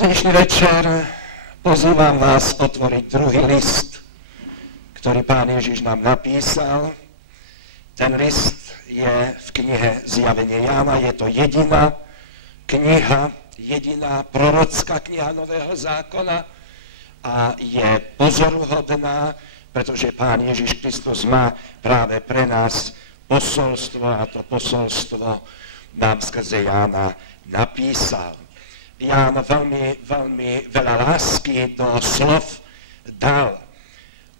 Dnešný večer pozývam vás otvoriť druhý list, ktorý Pán Ježiš nám napísal. Ten list je v knihe Zjavenie Jána, je to jediná kniha, jediná prorocká kniha Nového zákona a je pozoruhodná, pretože Pán Ježiš Kristus má práve pre nás posolstvo a to posolstvo nám skrze Jána napísal. Ján veľmi veľa lásky do slov dal.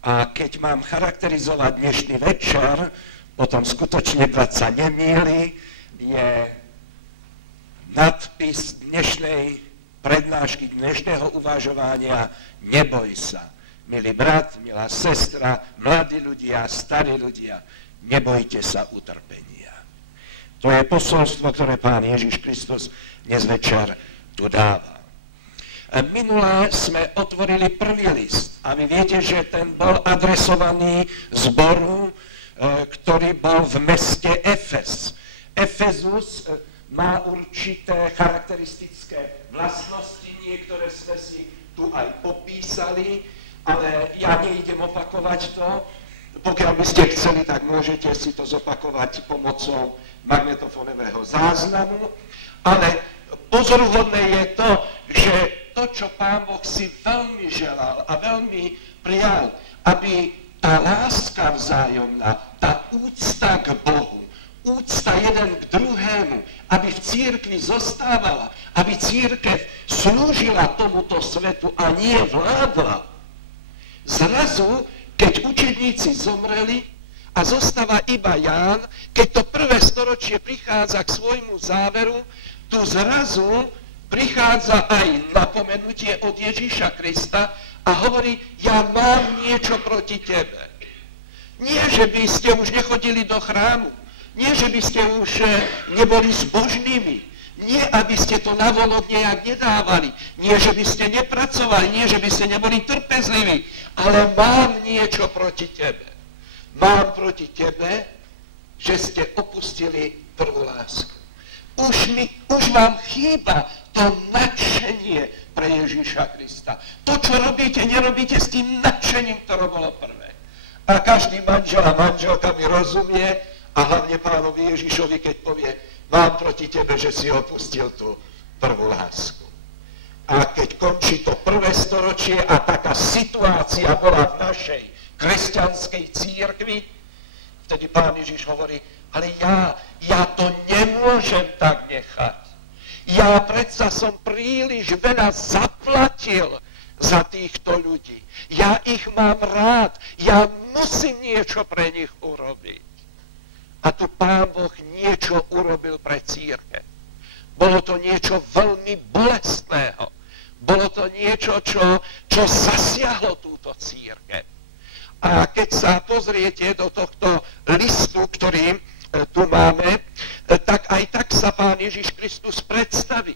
A keď mám charakterizovať dnešný večer, potom skutočne brat sa nemýli, je nadpis dnešnej prednášky, dnešného uvažovania: neboj sa. Milý brat, milá sestra, mladí ľudia, starí ľudia, nebojte sa utrpenia. To je posolstvo, ktoré Pán Ježiš Kristus dnes večer tu dáva. Minulé sme otvorili prvý list a vy viete, že ten bol adresovaný zboru, ktorý bol v meste Efes. Efezus má určité charakteristické vlastnosti, niektoré sme si tu aj popísali, ale ja neidem opakovať to. Pokiaľ by ste chceli, tak môžete si to zopakovať pomocou magnetofónového záznamu, ale pozoruhodné je to, že to, čo Pán Boh si veľmi želal a veľmi prijal, aby tá láska vzájomná, tá úcta k Bohu, úcta jeden k druhému, aby v cirkvi zostávala, aby cirkev slúžila tomuto svetu a nie vládla. Zrazu, keď učeníci zomreli a zostáva iba Ján, keď to prvé storočie prichádza k svojmu záveru, tu zrazu prichádza aj napomenutie od Ježíša Krista a hovorí: ja mám niečo proti tebe. Nie, že by ste už nechodili do chrámu, nie, že by ste už neboli zbožnými, nie, aby ste to navonok nejak nedávali, nie, že by ste nepracovali, nie, že by ste neboli trpezliví, ale mám niečo proti tebe. Mám proti tebe, že ste opustili prvú lásku. Už vám chýba to nadšenie pre Ježíša Krista. To, čo robíte, nerobíte s tým nadšením, ktoré bolo prvé. A každý manžel a manželka mi rozumie, a hlavne Pánovi Ježišovi, keď povie: mám proti tebe, že si opustil tú prvú lásku. A keď končí to prvé storočie a taká situácia bola v našej kresťanskej cirkvi, vtedy Pán Ježiš hovorí: ale ja to nemôžem tak nechať. Ja predsa som príliš veľa zaplatil za týchto ľudí. Ja ich mám rád. Ja musím niečo pre nich urobiť. A tu Pán Boh niečo urobil pre cirkev. Bolo to niečo veľmi bolestného. Bolo to niečo, čo zasiahlo túto cirkev. A keď sa pozriete do tohto listu, ktorý tu máme, tak aj tak sa Pán Ježiš Kristus predstaví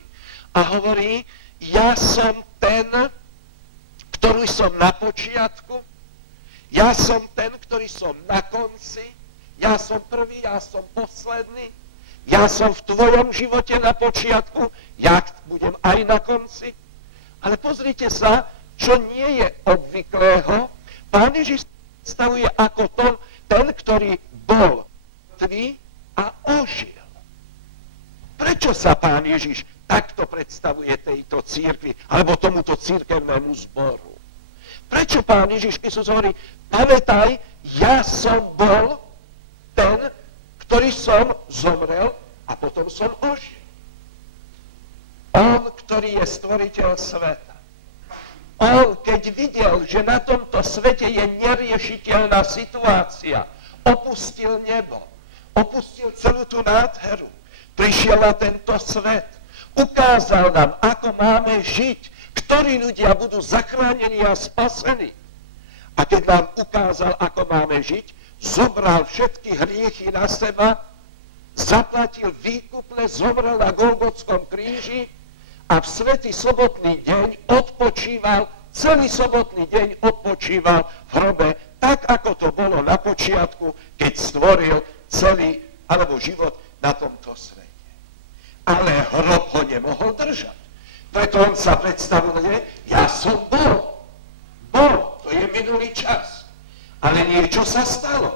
a hovorí: ja som ten, ktorý som na počiatku, ja som ten, ktorý som na konci, ja som prvý, ja som posledný, ja som v tvojom živote na počiatku, ja budem aj na konci. Ale pozrite sa, čo nie je obvyklého. Pán Ježiš predstavuje ako ten, ktorý bol mŕtvý a ožil. Prečo sa Pán Ježiš takto predstavuje tejto cirkvi, alebo tomuto cirkevnému zboru? Prečo Pán Ježiš Kristus hovorí: pamätaj, ja som bol ten, ktorý som zomrel a potom som ožil. On, ktorý je stvoriteľ sveta. On, keď videl, že na tomto svete je neriešiteľná situácia, opustil nebo, opustil celú tú nádheru, prišiel na tento svet, ukázal nám, ako máme žiť, ktorí ľudia budú zachránení a spasení. A keď nám ukázal, ako máme žiť, zobral všetky hriechy na seba, zaplatil výkupné, zomrel na Golgotskom kríži a v svätý sobotný deň odpočíval, celý sobotný deň odpočíval v hrobe, tak ako to bolo na počiatku, keď stvoril celý alebo život na tomto svete. Ale hrob ho nemohol držať. Preto on sa predstavuje, ja som bol. Bol, to je minulý čas. Ale niečo sa stalo.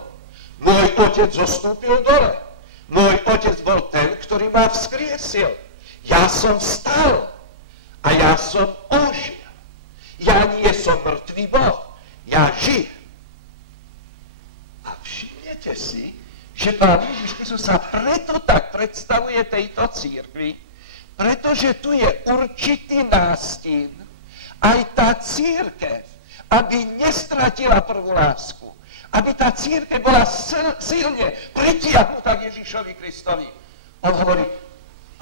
Môj otec zostúpil dole. Môj otec bol ten, ktorý ma vzkriesil. Ja som vstal a ja som ožil. Ja nie som mŕtvý Boh, ja žijem. A všimnete si, že Pán Ježiš Kristus sa preto tak predstavuje tejto cirkvi, pretože tu je určitý nástin, aj tá cirkev, aby nestratila prvú lásku, aby tá cirkev bola silne pritiahnutá k Ježišovi Kristovi. On hovorí,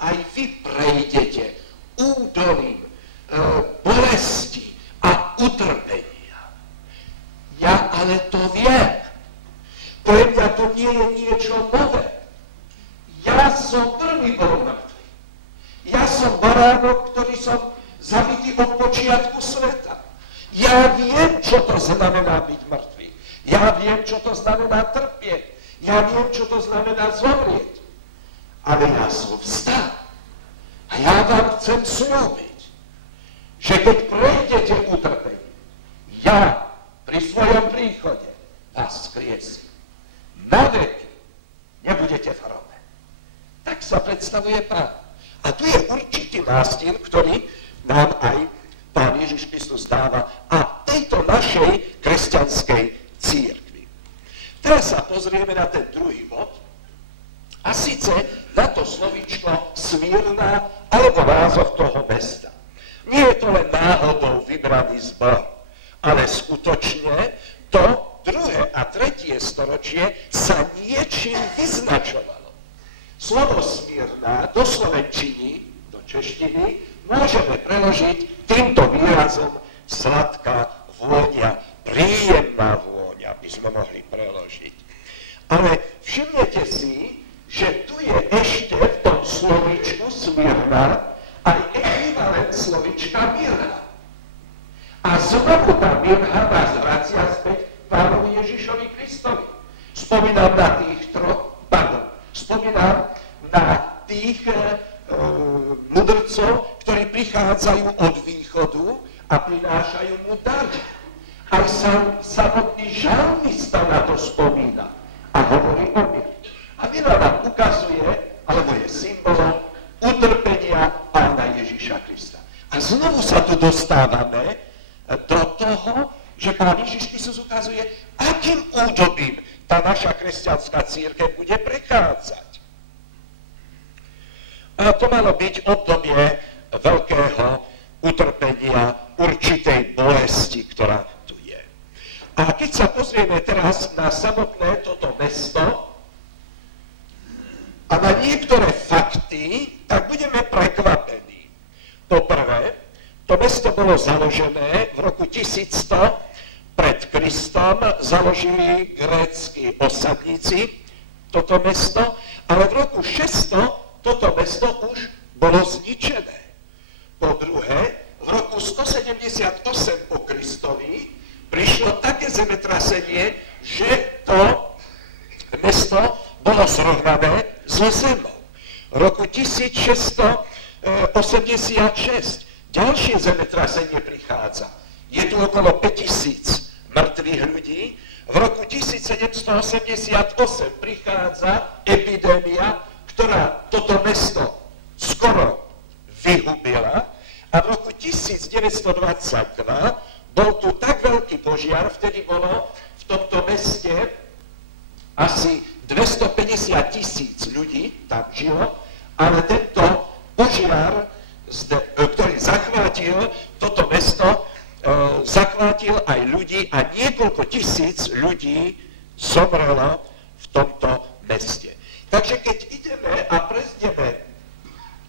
aj vy prejdete údolím bolesti a utrpenia. Ja ale to viem. Pre mňa to nie je niečo nové. Ja som prvý bol mŕtvy. Ja som baránok, ktorý som zabitý od počiatku sveta. Ja viem, čo to znamená byť mŕtvy. Ja viem, čo to znamená trpieť. Ja viem, čo to znamená zomrieť. Ale ja som vstal. A ja vám chcem slúbiť, že keď prejdete utrpenie, ja pri svojom príchode vás vzkriesím. Na veky nebudete v hrobe. Tak sa predstavuje Pán. A tu je určitý nástin, ktorý nám aj Pán Ježiš Kristus dáva a tejto našej kresťanskej cirkvi. Teraz sa pozrieme na ten druhý bod a síce na to slovíčko Smyrna alebo názov toho mesta. Nie je to len náhodou vybraný zbor, ale skutočne to 2. a 3. storočie sa niečím vyznačovalo. Slovo Smyrna do slovenčiny, do češtiny, môžeme preložiť týmto výrazom sladká vôňa, príjemná vôňa, by sme mohli preložiť. Ale všimnete si, že tu je ešte v tom slovíčku Smyrna aj ekvivalent slovíčka mirha. A znovu tá mirha nás vracia späť Pánovi Ježišovi Kristovi. Spomínam na tých mudrcov, ktorí prichádzajú od východu a prinášajú mu dar. Aj samotný žalmista na to spomína a hovorí o mir. A mirha nám ukazuje, alebo je symbolom utrpenia Pána Ježiša Krista. A znovu sa tu dostávame do toho, že Pán Ježiš Kristus ukazuje, akým údobím tá naša kresťanská cirkev bude prechádzať. A to malo byť obdobie veľkého utrpenia, určitej bolesti, ktorá tu je. A keď sa pozrieme teraz na samotné toto mesto a na niektoré fakty, tak budeme prekvapení. Poprvé, to mesto bolo založené v roku 1100 pred Kristom, založili grécki osadníci toto mesto, ale v roku 600 toto mesto už bolo zničené. Po druhé, v roku 178 po Kristovi prišlo také zemetrasenie, že to mesto bolo zrovnané so zemou. V roku 1686 ďalšie zemetrasenie prichádza. Je tu okolo 5000 mŕtvych ľudí. V roku 1788 prichádza epidémia, ktorá toto mesto skoro vyhubila. A v roku 1922 bol tu tak veľký požiar, vtedy bolo v tomto meste asi 250 000 ľudí tam žilo, ale tento požiar, ktorý zachvátil toto mesto, zachvátil aj ľudí a niekoľko tisíc ľudí zomrelo v tomto meste. Takže keď ideme a prejdeme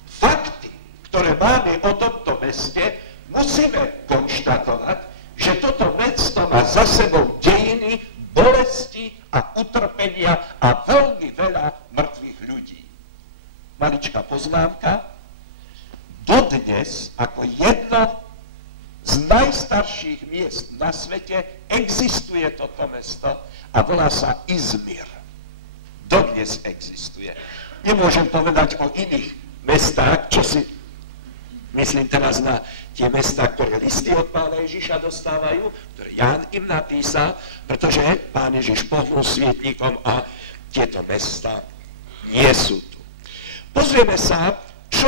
fakty, ktoré máme o tomto meste, musíme konštatovať, že toto mesto má za sebou dejiny, bolesti a utrpenia a veľmi veľa mŕtvych ľudí. Maličká poznámka. Dodnes, ako jedno z najstarších miest na svete, existuje toto mesto a volá sa Izmir. Dodnes existuje. Nemôžem povedať o iných mestách, čo si Myslím teraz na tie mestá, ktoré listy od Pána Ježiša dostávajú, ktoré Ján im napísal, pretože Pán Ježiš pohnul svietnikom a tieto mestá nie sú tu. Pozrieme sa, čo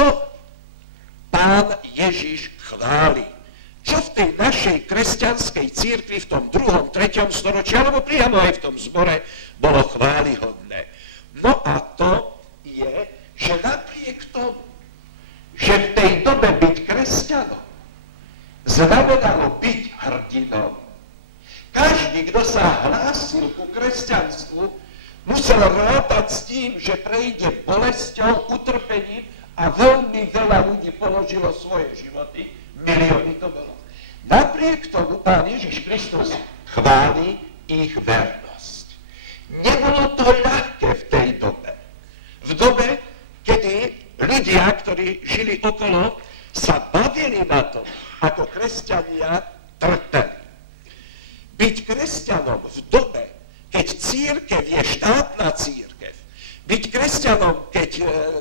Pán Ježiš chváli. Čo v tej našej kresťanskej cirkvi v tom 2., 3. storočí, alebo priamo aj v tom zbore, bolo chválihodné. No a to je, že napriek tomu, že v tej dobe byť kresťanom znamenalo byť hrdinom, každý, kto sa hlásil ku kresťanstvu, musel rátať s tým, že prejde bolesťou, utrpením a veľmi veľa ľudí položilo svoje životy, milióny to bolo. Napriek tomu Pán Ježiš Kristus chváli ich vernosť. Nebolo to ľahké v tej dobe. V dobe, kedy ľudia, ktorí žili okolo, sa bavili na to, ako kresťania trpeli. Byť kresťanom v dobe, keď cirkev je štátna cirkev, byť kresťanom, keď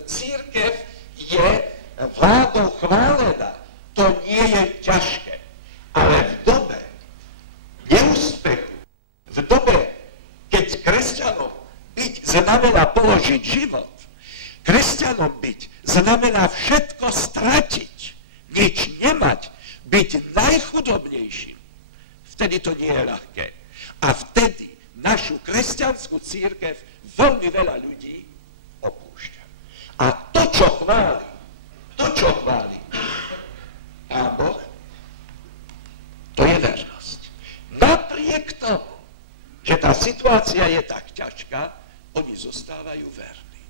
cirkev je vládou chválená, to nie je ťažké. Ale v dobe neúspechu, v dobe, keď kresťanom byť znamená položiť život, kresťanom byť znamená všetko stratiť, nič nemať, byť najchudobnejším. Vtedy to nie je ľahké. A vtedy našu kresťanskú cirkev veľmi veľa ľudí opúšťa. A to, čo chváli Pán Boh, to je vernosť. Napriek tomu, že tá situácia je tak ťažká, oni zostávajú verní.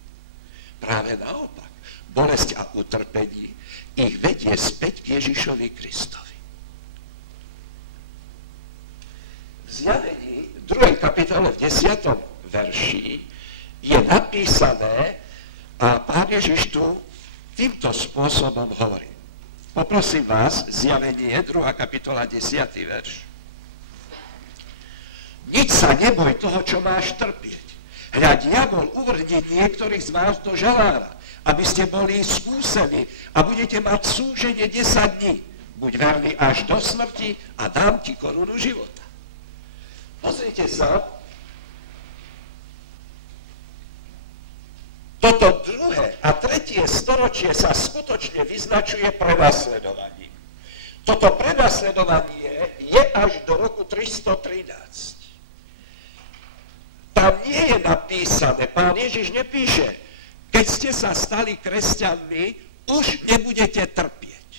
Práve naopak, bolesť a utrpení ich vedie späť k Ježišovi Kristovi. V Zjavení 2. kapitole v 10. verši je napísané a Pán Ježiš tu týmto spôsobom hovorí. Poprosím vás, Zjavenie 2. kapitola 10. verš. Nič sa neboj toho, čo máš trpieť. Hľa, diabol uvrhne niektorých z vás do žalára, aby ste boli skúsení a budete mať súženie 10 dní. Buď verný až do smrti a dám ti korunu života. Pozrite sa, toto 2. a 3. storočie sa skutočne vyznačuje prenasledovaním. Toto prenasledovanie je až do roku 313. Tam nie je napísané, Pán Ježiš nepíše, keď ste sa stali kresťanmi, už nebudete trpieť.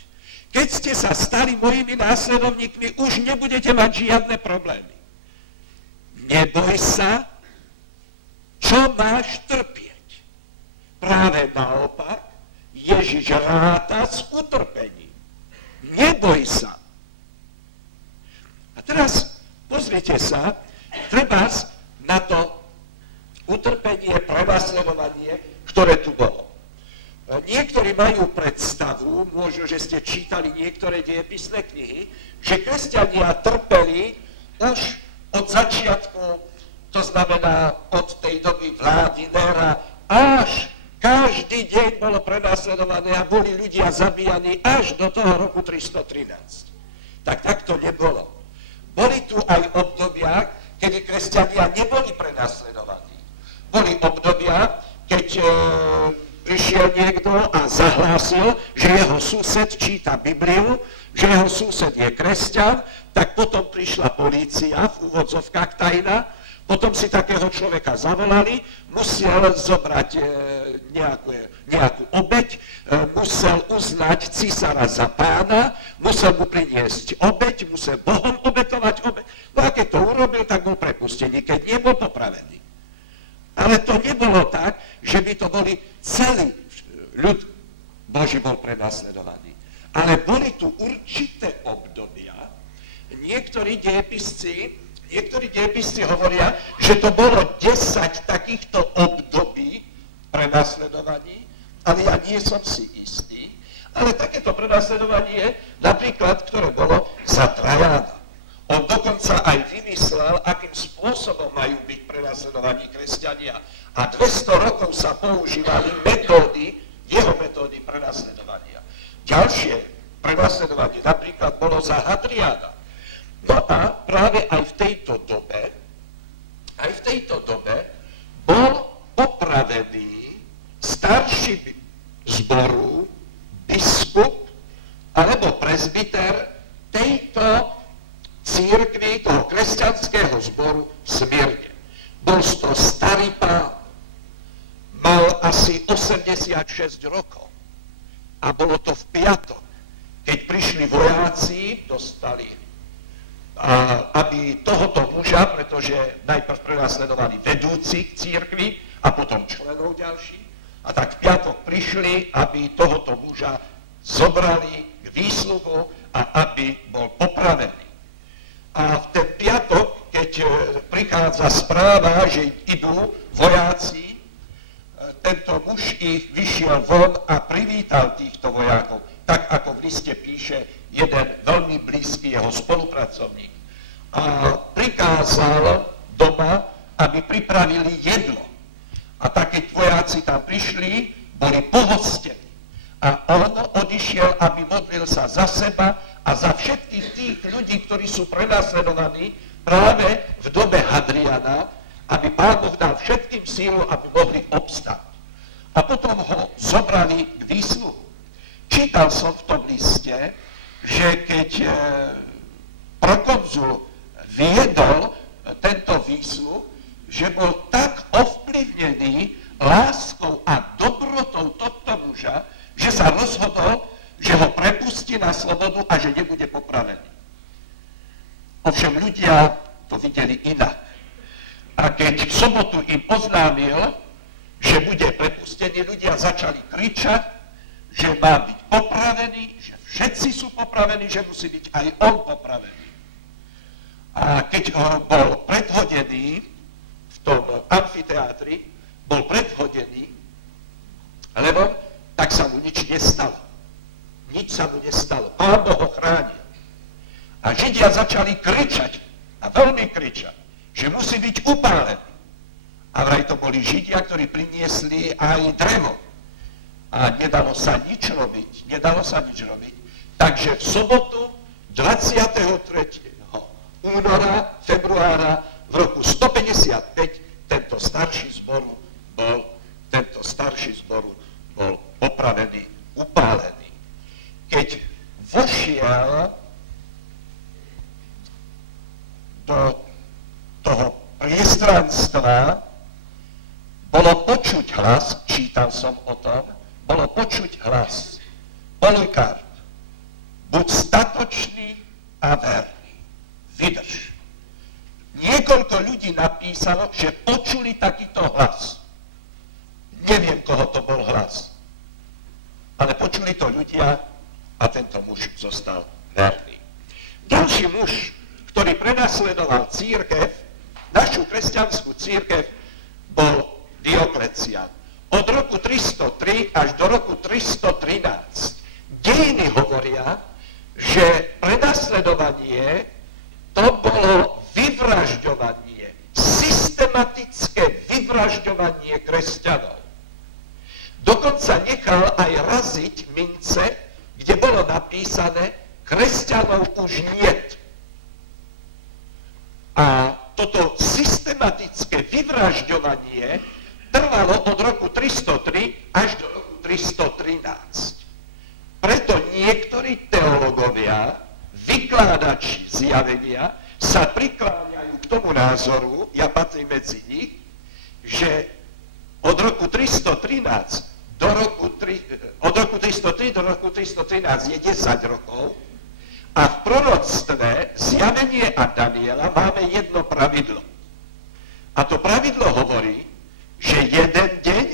Keď ste sa stali mojimi následovníkmi, už nebudete mať žiadne problémy. Neboj sa, čo máš trpieť. Práve naopak, Ježiš ráta s utrpením. Neboj sa. A teraz pozrite sa, trebárs na to utrpenie, prenasledovanie, ktoré tu bolo. Niektorí majú predstavu, možno, že ste čítali niektoré dejepisné knihy, že kresťania trpeli už od začiatku, to znamená od tej doby vlády Nera, až každý deň bolo prenasledované a boli ľudia zabíjani až do toho roku 313. Tak to nebolo. Boli tu aj obdobia, kedy kresťania neboli prenasledovaní. Boli obdobia, keď prišiel niekto a zahlásil, že jeho sused číta Bibliu, že jeho sused je kresťan, tak potom prišla polícia, v úvodzovkách tajná, potom si takého človeka zavolali, musel zobrať nejakú obeť, musel uznať císara za pána, musel mu priniesť obeť, musel Bohom obetovať obeť. No a keď to urobil, tak bol prepustený, keď nie, bol popravený. Ale to nebolo tak, že by to boli celý ľud Boží bol prenasledovaný. Ale boli tu určité obdobia, niektorí dejepisci hovoria, že to bolo 10 takýchto období prenasledovaní, ale ja nie som si istý. Ale takéto prenasledovanie, napríklad, ktoré bolo za Trajana. On dokonca aj vymyslel, akým spôsobom majú byť prenasledovaní kresťania. A 200 rokov sa používali jeho metódy prenasledovania. Ďalšie prenasledovanie napríklad bolo za Hadriana. No a práve aj v tejto dobe bol popravený starší zboru, biskup alebo prezbiter tejto cirkvi, toho kresťanského zboru v Smyrne. Bol to starý pán, mal asi 86 rokov a bolo to v piatok, keď prišli vojáci, dostali aby tohoto muža, pretože najprv prenasledovali vedúcich cirkvi a potom členov ďalších, a tak v piatok prišli, aby tohoto muža zobrali k výsluhu a aby bol popravený. A v ten piatok, keď prichádza správa, že idú vojáci, tento muž ich vyšiel von a privítal týchto vojakov, tak ako v liste píše jeden veľmi blízky jeho spolupracovník. A prikázal doma, aby pripravili jedlo. A tak, keď vojáci tam prišli, boli pohostení. A on odišiel, aby modlil sa za seba a za všetkých tých ľudí, ktorí sú prenasledovaní práve v dobe Hadriana, aby Pán Boh dal všetkým sílu, aby mohli obstať. A potom ho zobrali k výsluhu. Čítal som v tom liste, že keď prokonzul viedol tento výsluh, že bol tak ovplyvnený láskou a dobrotou tohto muža, že sa rozhodol, že ho prepustí na slobodu a že nebude popravený. Ovšem ľudia to videli inak. A keď v sobotu im oznámil, že bude prepustený, ľudia začali kričať, že má byť popravený, že všetci sú popravení, že musí byť aj on popravený. A keď bol predhodený v tom amfiteátri, bol predhodený, lebo tak sa mu nič nestalo. Nič sa mu nestalo. Pán Boh ho chránil. A Židia začali kričať, a veľmi kričať, že musí byť upálený. A vraj to boli Židia, ktorí priniesli aj drevo. A nedalo sa nič robiť. Takže v sobotu 23. února, februára v roku 155 tento starší zboru bol popravený, upálený. Keď vošiel do toho priestranstva, bolo počuť hlas, čítal som o tom, bolo počuť hlas. Polykarp, buď statočný a verný. Vydrž. Niekoľko ľudí napísalo, že počuli takýto hlas. Neviem, koho to bol hlas. Ale počuli to ľudia a tento muž zostal verný. Ďalší muž, ktorý prenasledoval cirkev, našu kresťanskú cirkev, bol Dioklecián. Od roku 303 až do roku 313 dejiny hovoria, že prenasledovanie to bolo vyvražďovanie, systematické vyvražďovanie kresťanov. Dokonca nechal aj raziť mince, kde bolo napísané kresťanov už niet. A toto systematické vyvražďovanie trvalo od roku 303 až do roku 313. Preto niektorí teológovia, vykládači zjavenia, sa prikláňajú k tomu názoru, ja patrím medzi nich, že od roku 313 od roku 303 do roku 313 je 10 rokov a v proroctve Zjavenie a Daniela máme jedno pravidlo. A to pravidlo hovorí, že jeden deň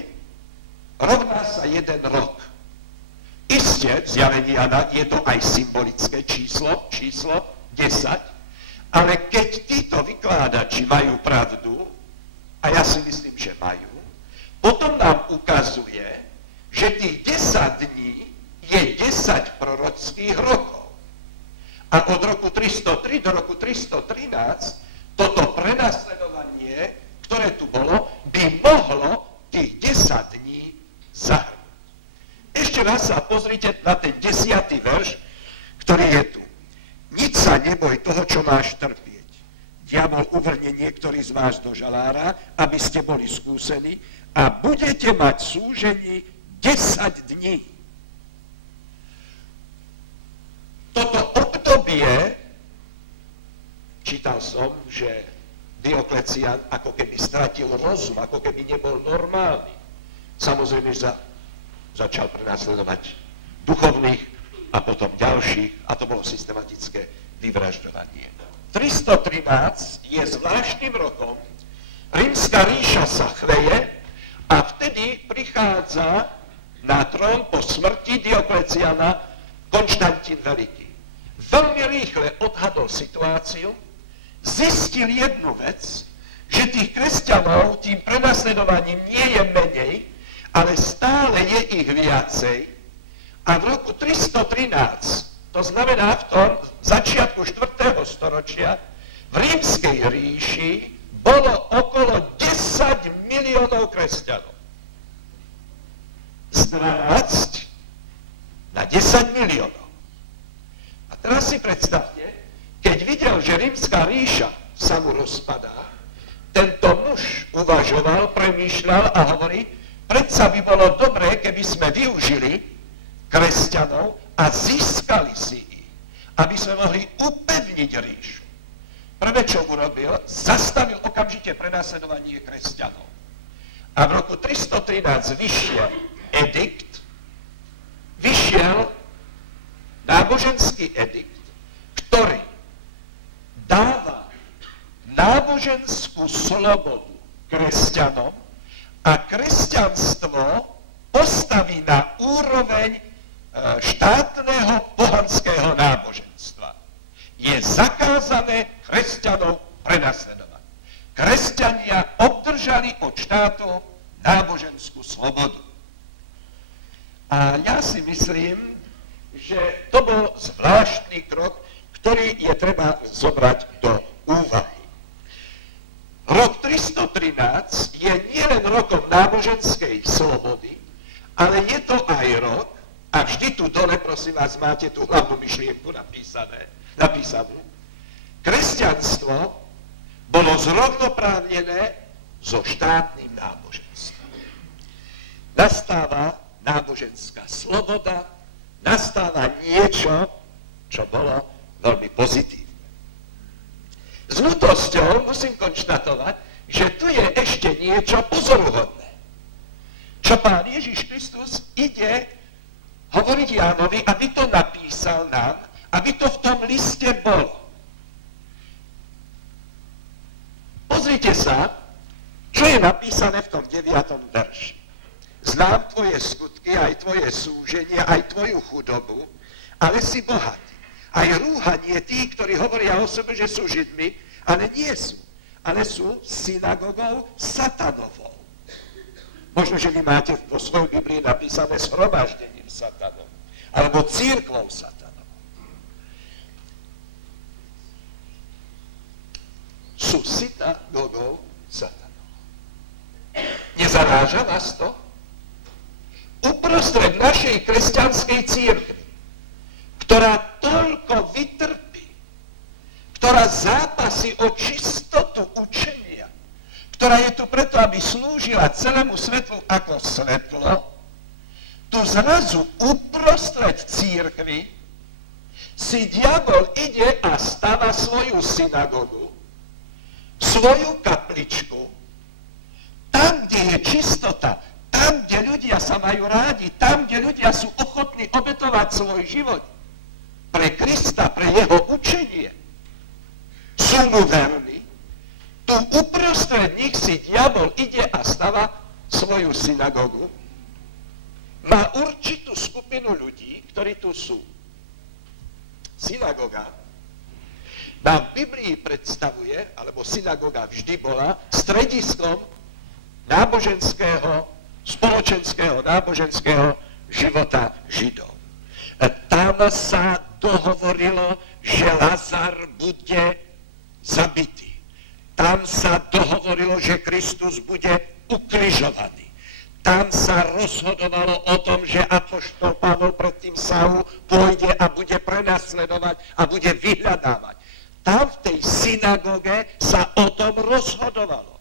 rovná sa jeden rok. Isté, v Zjavení je to aj symbolické číslo 10, ale keď títo vykládači majú pravdu, a ja si myslím, že majú, potom nám ukazuje, že tých 10 dní je 10 prorockých rokov. A od roku 303 do roku 313 toto prenasledovanie, ktoré tu bolo, by mohlo tých 10 dní zahrnúť. Ešte raz sa pozrite na ten 10. verš ktorý je tu. Nič sa neboj toho, čo máš trpieť. Diabol uvrne niektorý z vás do žalára, aby ste boli skúsení a budete mať súžení 10 dní. Toto obdobie, čítal som, že Dioklecián ako keby stratil rozum, ako keby nebol normálny. Samozrejme, že začal prenasledovať duchovných a potom ďalších, a to bolo systematické vyvražďovanie. 313 je zvláštnym rokom, Rímska ríša sa chveje a vtedy prichádza na trón po smrti Diokleciána Konštantín Veľký. Veľmi rýchle odhadol situáciu, zistil jednu vec, že tých kresťanov tým prenasledovaním nie je menej, ale stále je ich viacej. A v roku 313, to znamená v tom začiatku 4. storočia, v Rímskej ríši bolo okolo 10 miliónov kresťanov. Z 12 na 10 miliónov. A teraz si predstavte, keď videl, že Rímska ríša sa mu rozpadá, tento muž uvažoval, premýšľal a hovorí, predsa by bolo dobré, keby sme využili kresťanov a získali si ich, aby sme mohli upevniť ríšu. Prvé, čo urobil, zastavil okamžite prenasledovanie kresťanov. A v roku 313 vyšiel edikt, vyšiel náboženský edikt, ktorý dáva náboženskú slobodu kresťanom a kresťanstvo postaví na úroveň štátneho pohanského náboženstva. Je zakázané kresťanov prenasledovať. Kresťania obdržali od štátu náboženskú slobodu. A ja si myslím, že to bol zvláštny krok, ktorý je treba zobrať do úvahy. Rok 313 je nielen rokom náboženskej slobody, ale je to aj rok, a vždy tu dole, prosím vás, máte tú hlavnú myšlienku napísanú, kresťanstvo bolo zrovnoprávnené so štátnym náboženstvom. Nastáva náboženská sloboda, nastáva niečo, čo bolo veľmi pozitívne. S ľútosťou musím konštatovať, že tu je ešte niečo pozoruhodné. Čo Pán Ježiš Kristus ide hovoriť Jánovi, aby to napísal nám, aby to v tom liste bolo. Pozrite sa, čo je napísané v tom 9. verši. Znám tvoje skutky, aj tvoje súženie, aj tvoju chudobu, ale si bohatý. Aj rúhanie tých, ktorí hovoria o sebe, že sú Židmi, ale nie sú. Ale sú synagogou satanovou. Možno, že vy máte vo svojej Biblii napísané zhromaždením satanov, alebo cirkvou satanov. Sú synagogou satanov. Nezaráža vás to? Uprostred našej kresťanskej cirkvi, ktorá toľko vytrpí, ktorá zápasí o čistotu učenia, ktorá je tu preto, aby slúžila celému svetu ako svetlo, tu zrazu uprostred cirkvi si diabol ide a stáva svoju synagogu, svoju kapličku, tam, kde je čistota, tam, kde ľudia sa majú rádi, tam, kde ľudia sú ochotní obetovať svoj život pre Krista, pre jeho učenie, sú mu verní. Tu uprostred nich si diabol ide a stáva svoju synagogu. Má určitú skupinu ľudí, ktorí tu sú. Synagoga nám v Biblii predstavuje, alebo synagoga vždy bola, strediskom náboženského, spoločenského, náboženského života Židov. Tam sa dohovorilo, že Lazar bude zabitý. Tam sa dohovorilo, že Kristus bude ukrižovaný. Tam sa rozhodovalo o tom, že apoštol Pavol predtým Saul pôjde a bude prenasledovať a bude vyhľadávať. Tam v tej synagóge sa o tom rozhodovalo.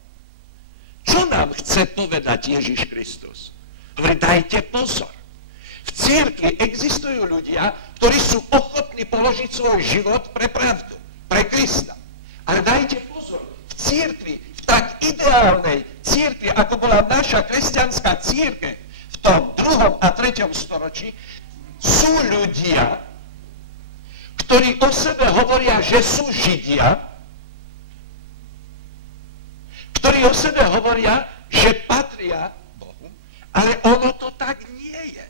Čo nám chce povedať Ježiš Kristus? Hovorí, dajte pozor. V cirkvi existujú ľudia, ktorí sú ochotní položiť svoj život pre pravdu, pre Krista. Ale dajte pozor, v cirkvi, v tak ideálnej cirkvi, ako bola naša kresťanská cirkev v tom 2. a 3. storočí, sú ľudia, ktorí o sebe hovoria, že sú Židia, ktorí o sebe hovoria, že patria Bohu, ale ono to tak nie je.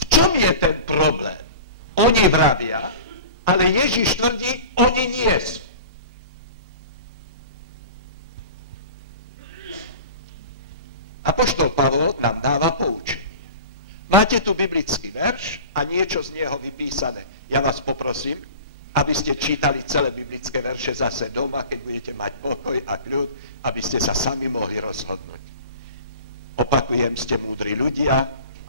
V čom je ten problém? Oni vravia, ale Ježiš tvrdí, oni nie sú. Apoštol Pavol nám dáva poučenie. Máte tu biblický verš a niečo z neho vypísané. Ja vás poprosím, aby ste čítali celé biblické verše zase doma, keď budete mať pokoj a kľud, aby ste sa sami mohli rozhodnúť. Opakujem, ste múdri ľudia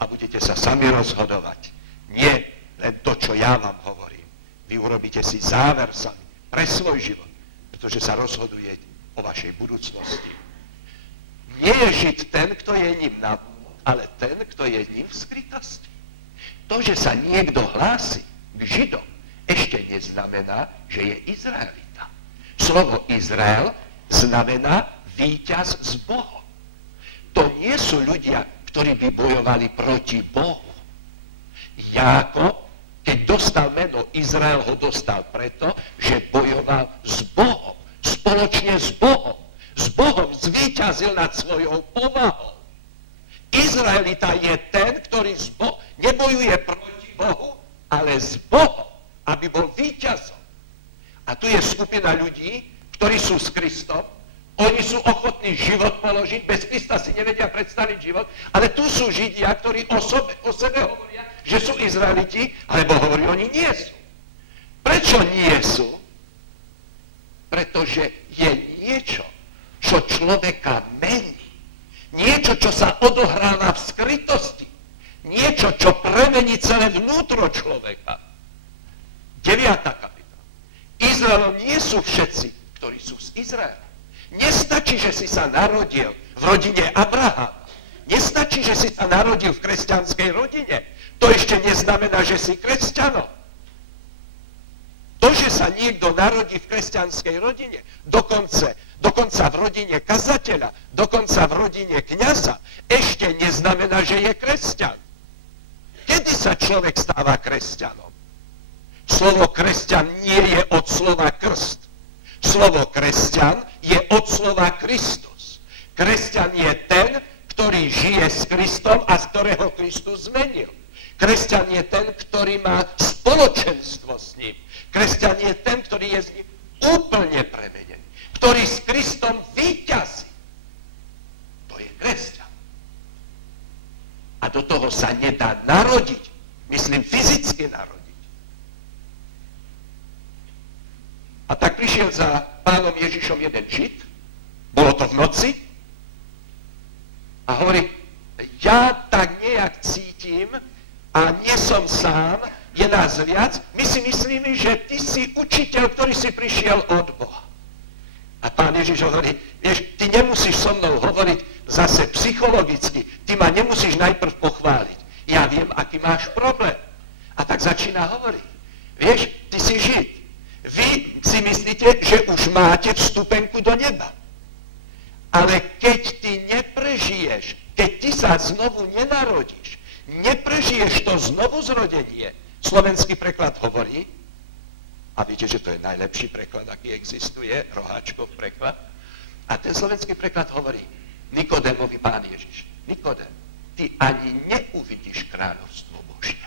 a budete sa sami rozhodovať. Nie len to, čo ja vám hovorím. Vy urobíte si záver sami pre svoj život, pretože sa rozhoduje o vašej budúcnosti. Nie je žiť ten, kto je ním na ale ten, kto je ním v skrytosti. To, že sa niekto hlási k Židom, ešte neznamená, že je Izraelita. Slovo Izrael znamená víťaz s Bohom. To nie sú ľudia, ktorí by bojovali proti Bohu. Jákob, keď dostal meno Izrael, ho dostal preto, že bojoval s Bohom, spoločne s Bohom. S Bohom zvíťazil nad svojou povahou. Izraelita je ten, ktorý nebojuje proti Bohu, ale s Bohom, aby bol víťazom. A tu je skupina ľudí, ktorí sú s Kristom, oni sú ochotní život položiť, bez Krista si nevedia predstaviť život, ale tu sú Židia, ktorí o sebe hovoria, že sú Izraeliti, alebo hovorí, oni nie sú. Prečo nie sú? Pretože je niečo, čo človeka mení. Niečo, čo sa odohráva v skrytosti. Niečo, čo premení celé vnútro človeka. 9. kapitola. Izraelom nie sú všetci, ktorí sú z Izraela. Nestačí, že si sa narodil v rodine Abrahama. Nestačí, že si sa narodil v kresťanskej rodine. To ešte neznamená, že si kresťanom. To, že sa niekto narodí v kresťanskej rodine, dokonca v rodine kazateľa, dokonca v rodine kňaza, ešte neznamená, že je kresťan. Kedy sa človek stáva kresťanom? Slovo kresťan nie je od slova krst. Slovo kresťan je od slova Kristus. Kresťan je ten, ktorý žije s Kristom a z ktorého Kristus zmenil. Kresťan je ten, ktorý má spoločenstvo s ním. Kresťan je ten, ktorý je s ním úplne premenený, ktorý s Kristom víťazí. To je kresťan. A do toho sa nedá narodiť, myslím fyzicky narodiť. A tak prišiel za pánom Ježišom jeden Žid, bolo to v noci, a hovorí, ja tak nejak cítim a nie som sám, je nás viac, my si myslíme, že ty si učiteľ, ktorý si prišiel od Boha. A pán Ježiš hovorí, vieš, ty nemusíš so mnou hovoriť zase psychologicky, ty ma nemusíš najprv pochváliť. Ja viem, aký máš problém. A tak začína hovoriť. Vieš, ty si Žid. Vy si myslíte, že už máte vstupenku do neba. Ale keď ty neprežiješ, keď ty sa znovu nenarodíš, neprežiješ to znovu zrodenie, slovenský preklad hovorí, a viete, že to je najlepší preklad, aký existuje, Roháčkov preklad, a ten slovenský preklad hovorí, Nikodémovi pán Ježiš, Nikodém, ty ani neuvidíš kráľovstvo Božie.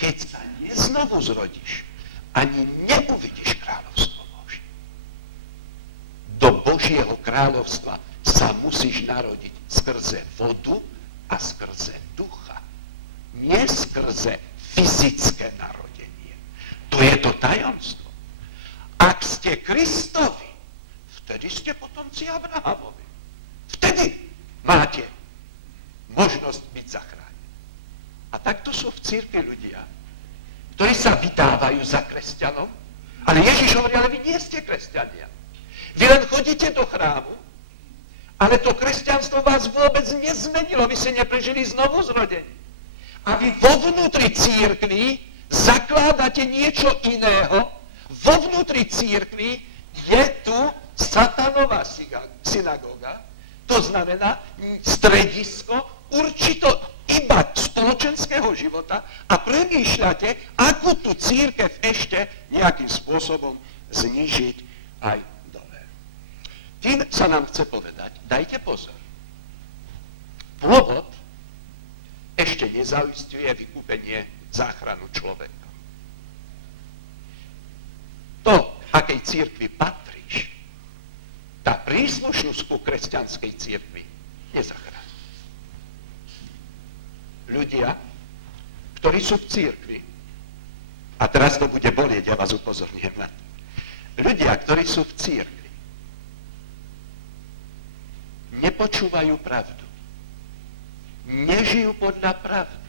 Keď sa neznovu zrodíš, ani neuvidíš kráľovstvo Božie. Do Božieho kráľovstva sa musíš narodiť skrze vodu a skrze ducha. Nie skrze fyzické narodenie. To je to tajomstvo. Ak ste Kristovi, vtedy ste potom možnosť byť zachránený. A takto sú v cirkvi ľudia, ktorí sa vydávajú za kresťanov, ale Ježiš hovorí, ale vy nie ste kresťania. Vy len chodíte do chrámu, ale to kresťanstvo vás vôbec nezmenilo, vy ste neprežili znovu zrodenie. A vy vo vnútri cirkvi zakládate niečo iného, vo vnútri cirkvi je tu satanová synagóga, to znamená stredisko určito iba spoločenského života a premýšľate, ako tú cirkev ešte nejakým spôsobom znížiť aj dole. Tým sa nám chce povedať, dajte pozor, pôvod ešte nezaisťuje vykúpenie, záchranu človeka. To, akej cirkvi patríš, tá príslušnosť ku kresťanskej cirkvi nezachráni. Ľudia, ktorí sú v cirkvi, a teraz to bude bolieť, ja vás upozorňujem na to. Ľudia, ktorí sú v cirkvi, nepočúvajú pravdu, nežijú podľa pravdy,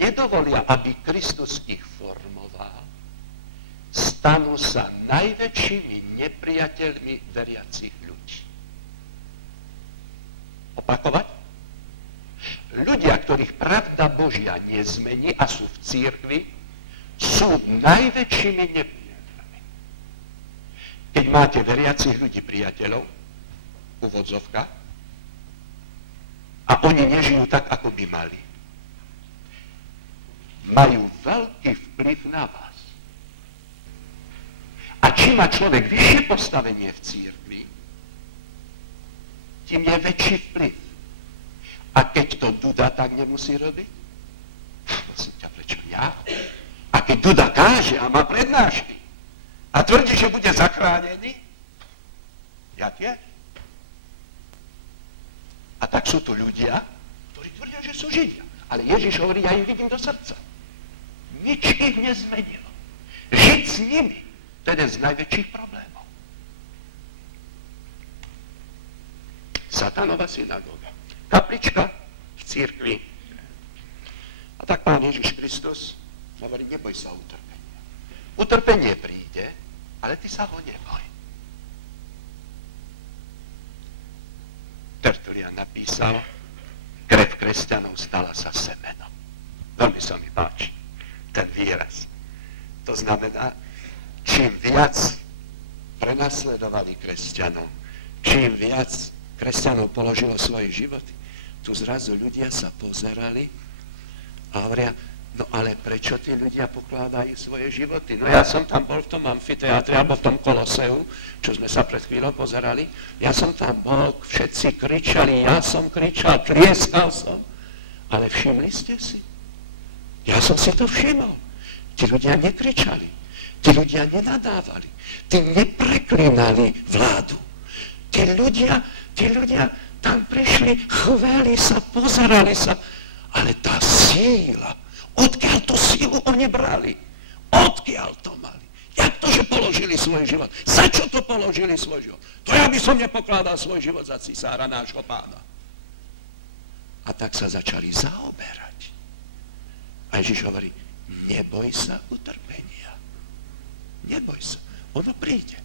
nedovolia, aby Kristus ich formoval, stanú sa najväčšími nepriateľmi veriacich ľudí. Opakovať? Ľudia, ktorých pravda Božia nezmení a sú v cirkvi, sú najväčšími nepriateľmi. Keď máte veriacich ľudí priateľov, úvodzovka, a oni nežijú tak, ako by mali, majú veľký vplyv na vás. A čím má človek vyššie postavenie v cirkvi, tým je väčší vplyv. A keď to Duda tak nemusí robiť? Prosím ťa, prečo ja? A keď Duda káže a má prednášky a tvrdí, že bude zachránený, ja tiež. A tak sú tu ľudia, ktorí tvrdia, že sú Židia. Ale Ježiš hovorí, ja im vidím do srdca. Nič ich nezmenilo. Žiť s nimi, to je jeden z najväčších problémov. Satanova synagóga. Kaplička v cirkvi. A tak Pán Ježiš Kristus hovorí, neboj sa utrpenia. Utrpenie príde, ale ty sa ho neboj. Tertulian napísal, krev kresťanov stala sa semenom. Veľmi sa mi páči ten výraz. To znamená, čím viac prenasledovali kresťanov, čím viac kresťanov položilo svoje životy, tu zrazu ľudia sa pozerali a hovoria, no ale prečo tí ľudia pokladajú svoje životy? No ja som tam bol v tom amfiteátre, alebo v tom Koloseu, čo sme sa pred chvíľou pozerali. Ja som tam bol, všetci kričali, ja som kričal, tlieskal som. Ale všimli ste si? Ja som si to všimol. Tí ľudia nekričali, tí ľudia nenadávali, tí nepreklínali vládu. Tí ľudia tam prišli, chveli sa, pozerali sa, ale tá síla, odkiaľ tú sílu oni brali? Odkiaľ to mali? Jak to, že položili svoj život? Za čo to položili svoj život? To ja by som nepokladal svoj život za cisára nášho pána. A tak sa začali zaoberať. A Ježiš hovorí, neboj sa utrpenia. Neboj sa. Ono príde.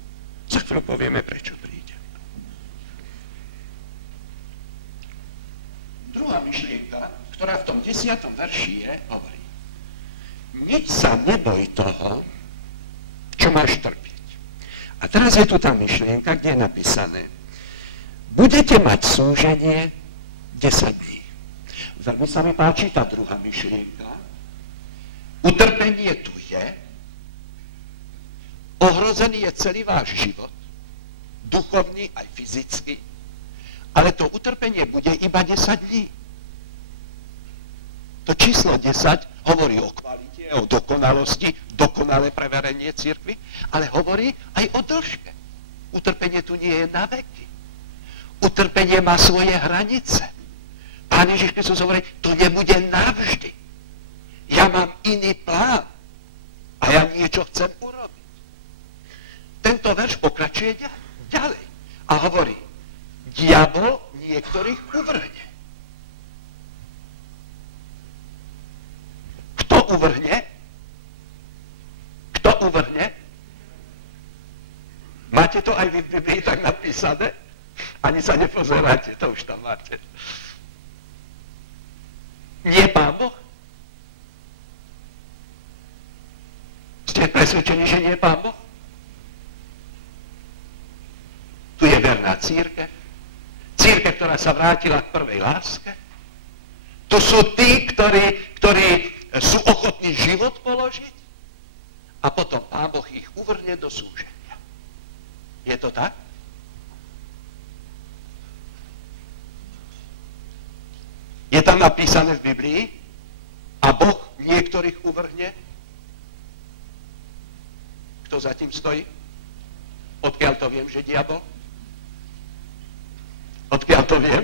Za chvíľu povieme, prečo príde. Druhá myšlienka, ktorá v tom 10. verši je, hovorí, nič sa neboj toho, čo máš trpieť. A teraz je tu tá myšlienka, kde je napísané, budete mať súženie 10 dní. Veľmi sa mi páči tá druhá myšlienka. Utrpenie tu je, ohrozený je celý váš život, duchovný aj fyzický, ale to utrpenie bude iba 10 dní. To číslo 10 hovorí o kvalite, o dokonalosti, dokonalé preverenie cirkvi, ale hovorí aj o dĺžke. Utrpenie tu nie je na veky. Utrpenie má svoje hranice. Pán Ježiš Kristus hovorí, to nebude navždy. Ja mám iný plán a ja niečo chcem urobiť. Tento verš pokračuje ďalej a hovorí, diabol niektorých uvrhne. uvrhne? Kto uvrhne? Máte to aj vy v Biblii tak napísané? Ani sa nepozeráte, to už tam máte. Nie Pán Boh? Ste presvedčení, že nie Pán Boh? Tu je verná cirkev. Cirkev, ktorá sa vrátila k prvej láske. Tu sú tí, ktorí sú ochotní život položiť a potom Pán Boh ich uvrhne do súženia. Je to tak? Je tam napísané v Biblii a Boh niektorých uvrhne? Kto za tým stojí? Odkiaľ to viem, že diabol? Odkiaľ to viem?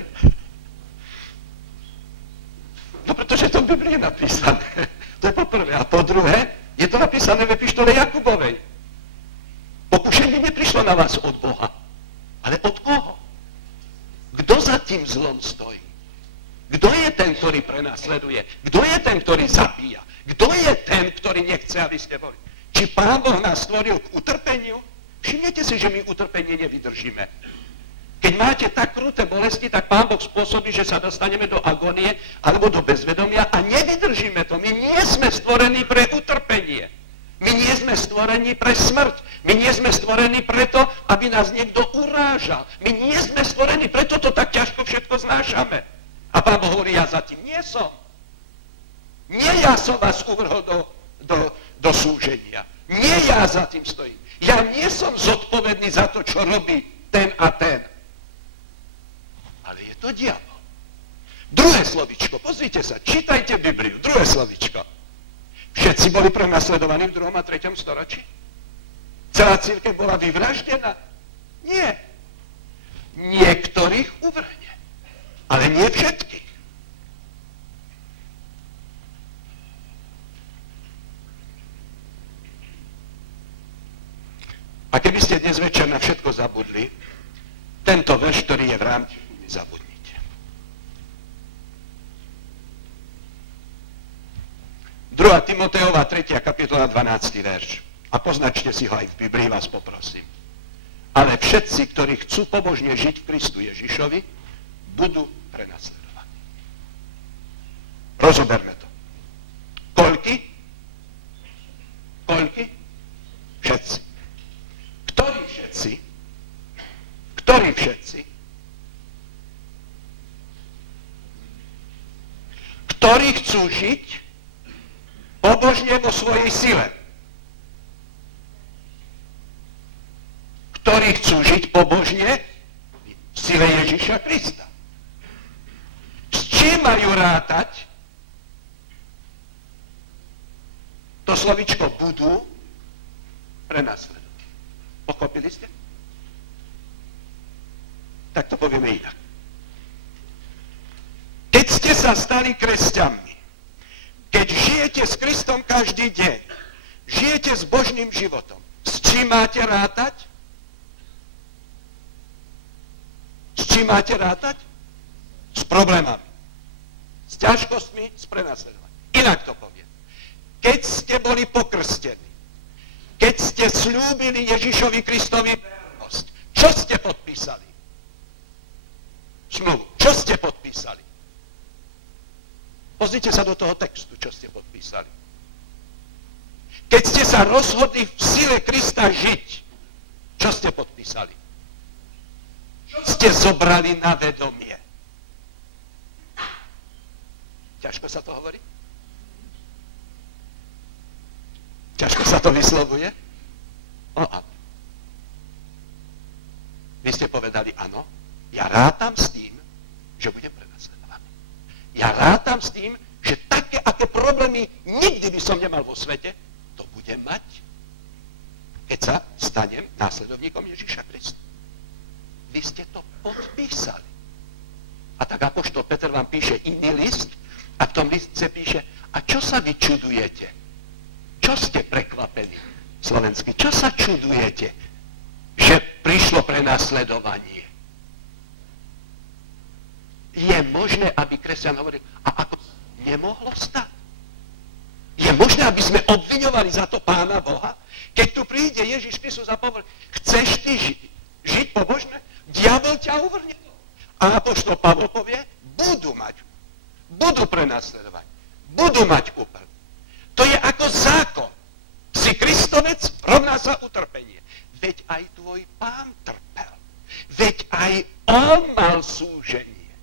No pretože to v Biblii je napísané. To je po prvé. A po druhé, je to napísané v epištole Jakubovej. Pokušenie neprišlo na vás od Boha. Ale od koho? Kto za tým zlom stojí? Kto je ten, ktorý prenasleduje? Kto je ten, ktorý zabíja? Kto je ten, ktorý nechce, aby ste boli? Či Pán Boh nás stvoril k utrpeniu? Všimnete si, že my utrpenie nevydržíme. Keď máte tak kruté bolesti, tak Pán Boh spôsobí, že sa dostaneme do agónie alebo do bezvedomia a nevydržíme to. My nie sme stvorení pre utrpenie. My nie sme stvorení pre smrť. My nie sme stvorení preto, aby nás niekto urážal. My nie sme stvorení, preto to tak ťažko všetko znášame. A Pán Boh hovorí, ja za tým nie som. Nie ja som vás uvrhol do súženia. Nie ja za tým stojím. Ja nie som zodpovedný za to, čo robí ten a ten. Ale je to diabol. Druhé slovičko, pozrite sa, čítajte Bibliu, druhé slovičko. Všetci boli prenasledovaní v 2. a 3. storočí? Celá cirkev bola vyvraždená? Nie. Niektorých uvrhne, ale nie všetkých. A keby ste dnes večer na všetko zabudli, tento verš, ktorý je v rámci, zabudnite. 2. Timoteova 3. kapitola 12. verš. A poznačte si ho aj v Biblii, vás poprosím. Ale všetci, ktorí chcú pobožne žiť v Kristu Ježišovi, budú prenasledovaní. Rozoberme to. Koľky? Koľky? Všetci. Ktorí všetci? Ktorí všetci? Ktorí chcú žiť pobožne vo svojej sile. Ktorí chcú žiť pobožne v sile Ježiša Krista. S čím majú rátať? To slovičko budú prenasledovať. Pochopili ste? Tak to povieme inak. Keď ste sa stali kresťanmi, keď žijete s Kristom každý deň, žijete s Božným životom, s čím máte rátať? S čím máte rátať? S problémami. S ťažkostmi, s prenasledovaním. Inak to poviem. Keď ste boli pokrstení, keď ste sľúbili Ježišovi Kristovi vernosť, čo ste podpísali? Zmluvu. Čo ste podpísali? Pozrite sa do toho textu, čo ste podpísali. Keď ste sa rozhodli v sile Krista žiť, čo ste podpísali? Čo ste zobrali na vedomie? Ťažko sa to hovorí? Ťažko sa to vyslovuje? Vy ste povedali áno, ja rátam s tým, že budem prenasledovaný. Ja rátam s tým, že také, aké problémy nikdy by som nemal vo svete, to budem mať, keď sa stanem následovníkom Ježiša Krista. Vy ste to podpísali. A tak apoštol Peter vám píše iný list a v tom listce píše, a čo sa vy čudujete? Čo ste prekvapení? Slovensky, čo sa čudujete, že prišlo prenasledovanie? Je možné, aby kresťan hovoril, a ako nemohlo stať? Je možné, aby sme obviňovali za to Pána Boha? Keď tu príde Ježiš Kristus a povie, chceš ty žiť pobožné? Diabol ťa uvrne. A apoštol Pavol povie, budú prenasledovať, budú mať úplne. To je ako zákon. Si Kristovec, rovná sa utrpenie. Veď aj tvoj Pán trpel. Veď aj on mal súženie.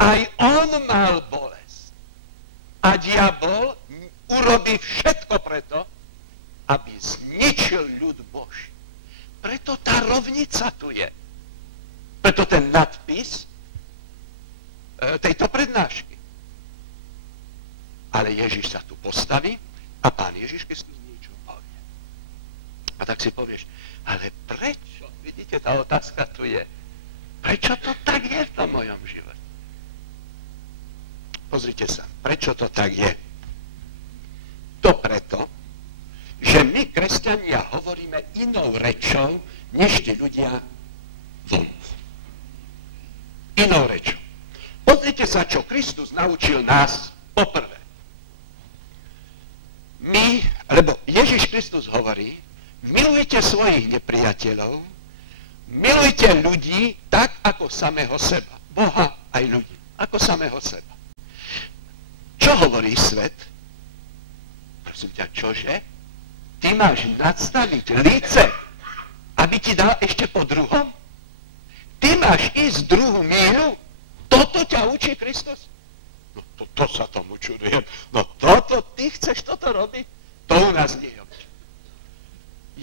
Aj on mal bolesť. A diabol urobí všetko preto, aby zničil ľud Boží. Preto tá rovnica tu je. Preto ten nadpis tejto prednášky. Ale Ježiš sa tu postaví a Pán Ježiš Kristus niečo povie. A tak si povieš, ale prečo? Vidíte, tá otázka tu je. Prečo to tak je v tom mojom živote? Pozrite sa, prečo to tak je? To preto, že my, kresťania, hovoríme inou rečou, než tí ľudia vonku. Inou rečou. Pozrite sa, čo Kristus naučil nás poprvé. Lebo Ježiš Kristus hovorí, milujte svojich nepriateľov, milujte ľudí tak, ako samého seba. Boha aj ľudí, ako samého seba. Čo hovorí svet? Prosím ťa, čože? Ty máš nadstaviť lice, aby ti dal ešte po druhom? Ty máš ísť druhú míľu? Toto ťa učí Kristus? No to sa tomu čudujem. No ty chceš toto robiť? To u nás nie je.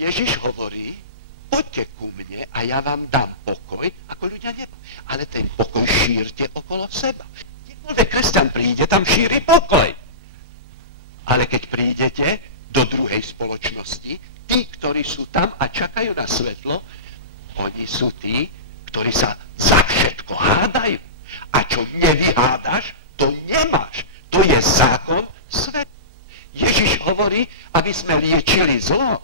Ježiš hovorí, poďte ku mne a ja vám dám pokoj, ako ľudia nebol. Ale ten pokoj šírte okolo seba. Kdekoľvek kresťan príde, tam šíri pokoj. Ale keď prídete do druhej spoločnosti, tí, ktorí sú tam a čakajú na svetlo, oni sú tí, ktorí sa za všetko hádajú. A čo nevyhádaš, to nemáš. To je zákon sveta. Ježiš hovorí, aby sme liečili zlo.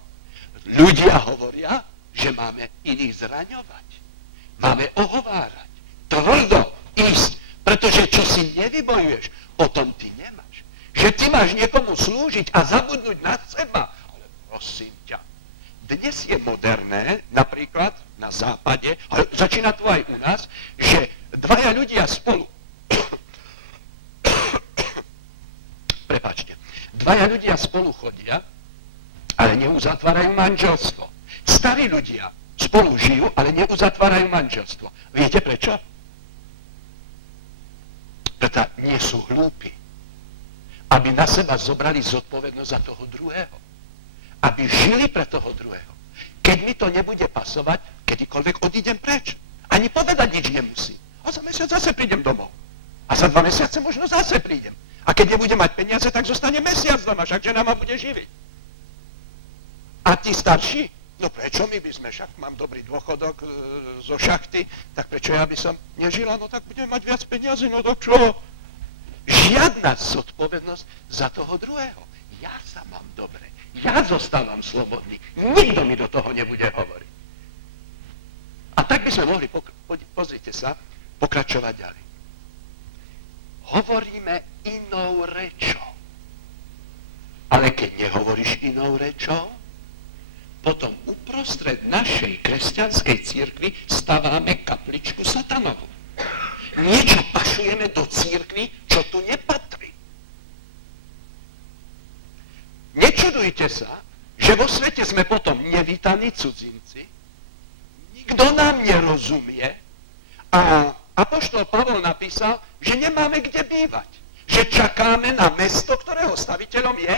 Ľudia hovoria, že máme iných zraňovať. Máme ohovárať. Tvrdo ísť. Pretože čo si nevybojuješ, potom ty nemáš. Že ty máš niekomu slúžiť a zabudnúť na seba. Ale prosím ťa, dnes je moderné, napríklad na západe, ale začína to aj u nás, že dvaja ľudia spolu dvaja ľudia spolu chodia, ale neuzatvárajú manželstvo. Starí ľudia spolu žijú, ale neuzatvárajú manželstvo. Viete prečo? Preto nie sú hlúpi. Aby na seba zobrali zodpovednosť za toho druhého. Aby žili pre toho druhého. Keď mi to nebude pasovať, kedykoľvek odídem preč. Ani povedať nič nemusím. A za mesiac zase prídem domov. A za 2 mesiace možno zase prídem. A keď nebudem mať peniaze, tak zostane mesiac doma, však žena ma bude živiť. A tí starší? No prečo my by sme, však mám dobrý dôchodok zo šachty, tak prečo ja by som nežila? No tak budem mať viac peniazy, no tak čo? Žiadna zodpovednosť za toho druhého. Ja sa mám dobre. Ja zostávam slobodný. Nikto mi do toho nebude hovoriť. A tak by sme mohli, pozrite sa, pokračovať ďalej. Hovoríme inou rečou. Ale keď nehovoríš inou rečou, potom uprostred našej kresťanskej cirkvi staváme kapličku satanovú. Niečo pašujeme do cirkvi, čo tu nepatrí. Nečudujte sa, že vo svete sme potom nevítaní cudzinci, nikto nám nerozumie a apoštol Pavol napísal, že nemáme kde bývať. Že čakáme na mesto, ktorého staviteľom je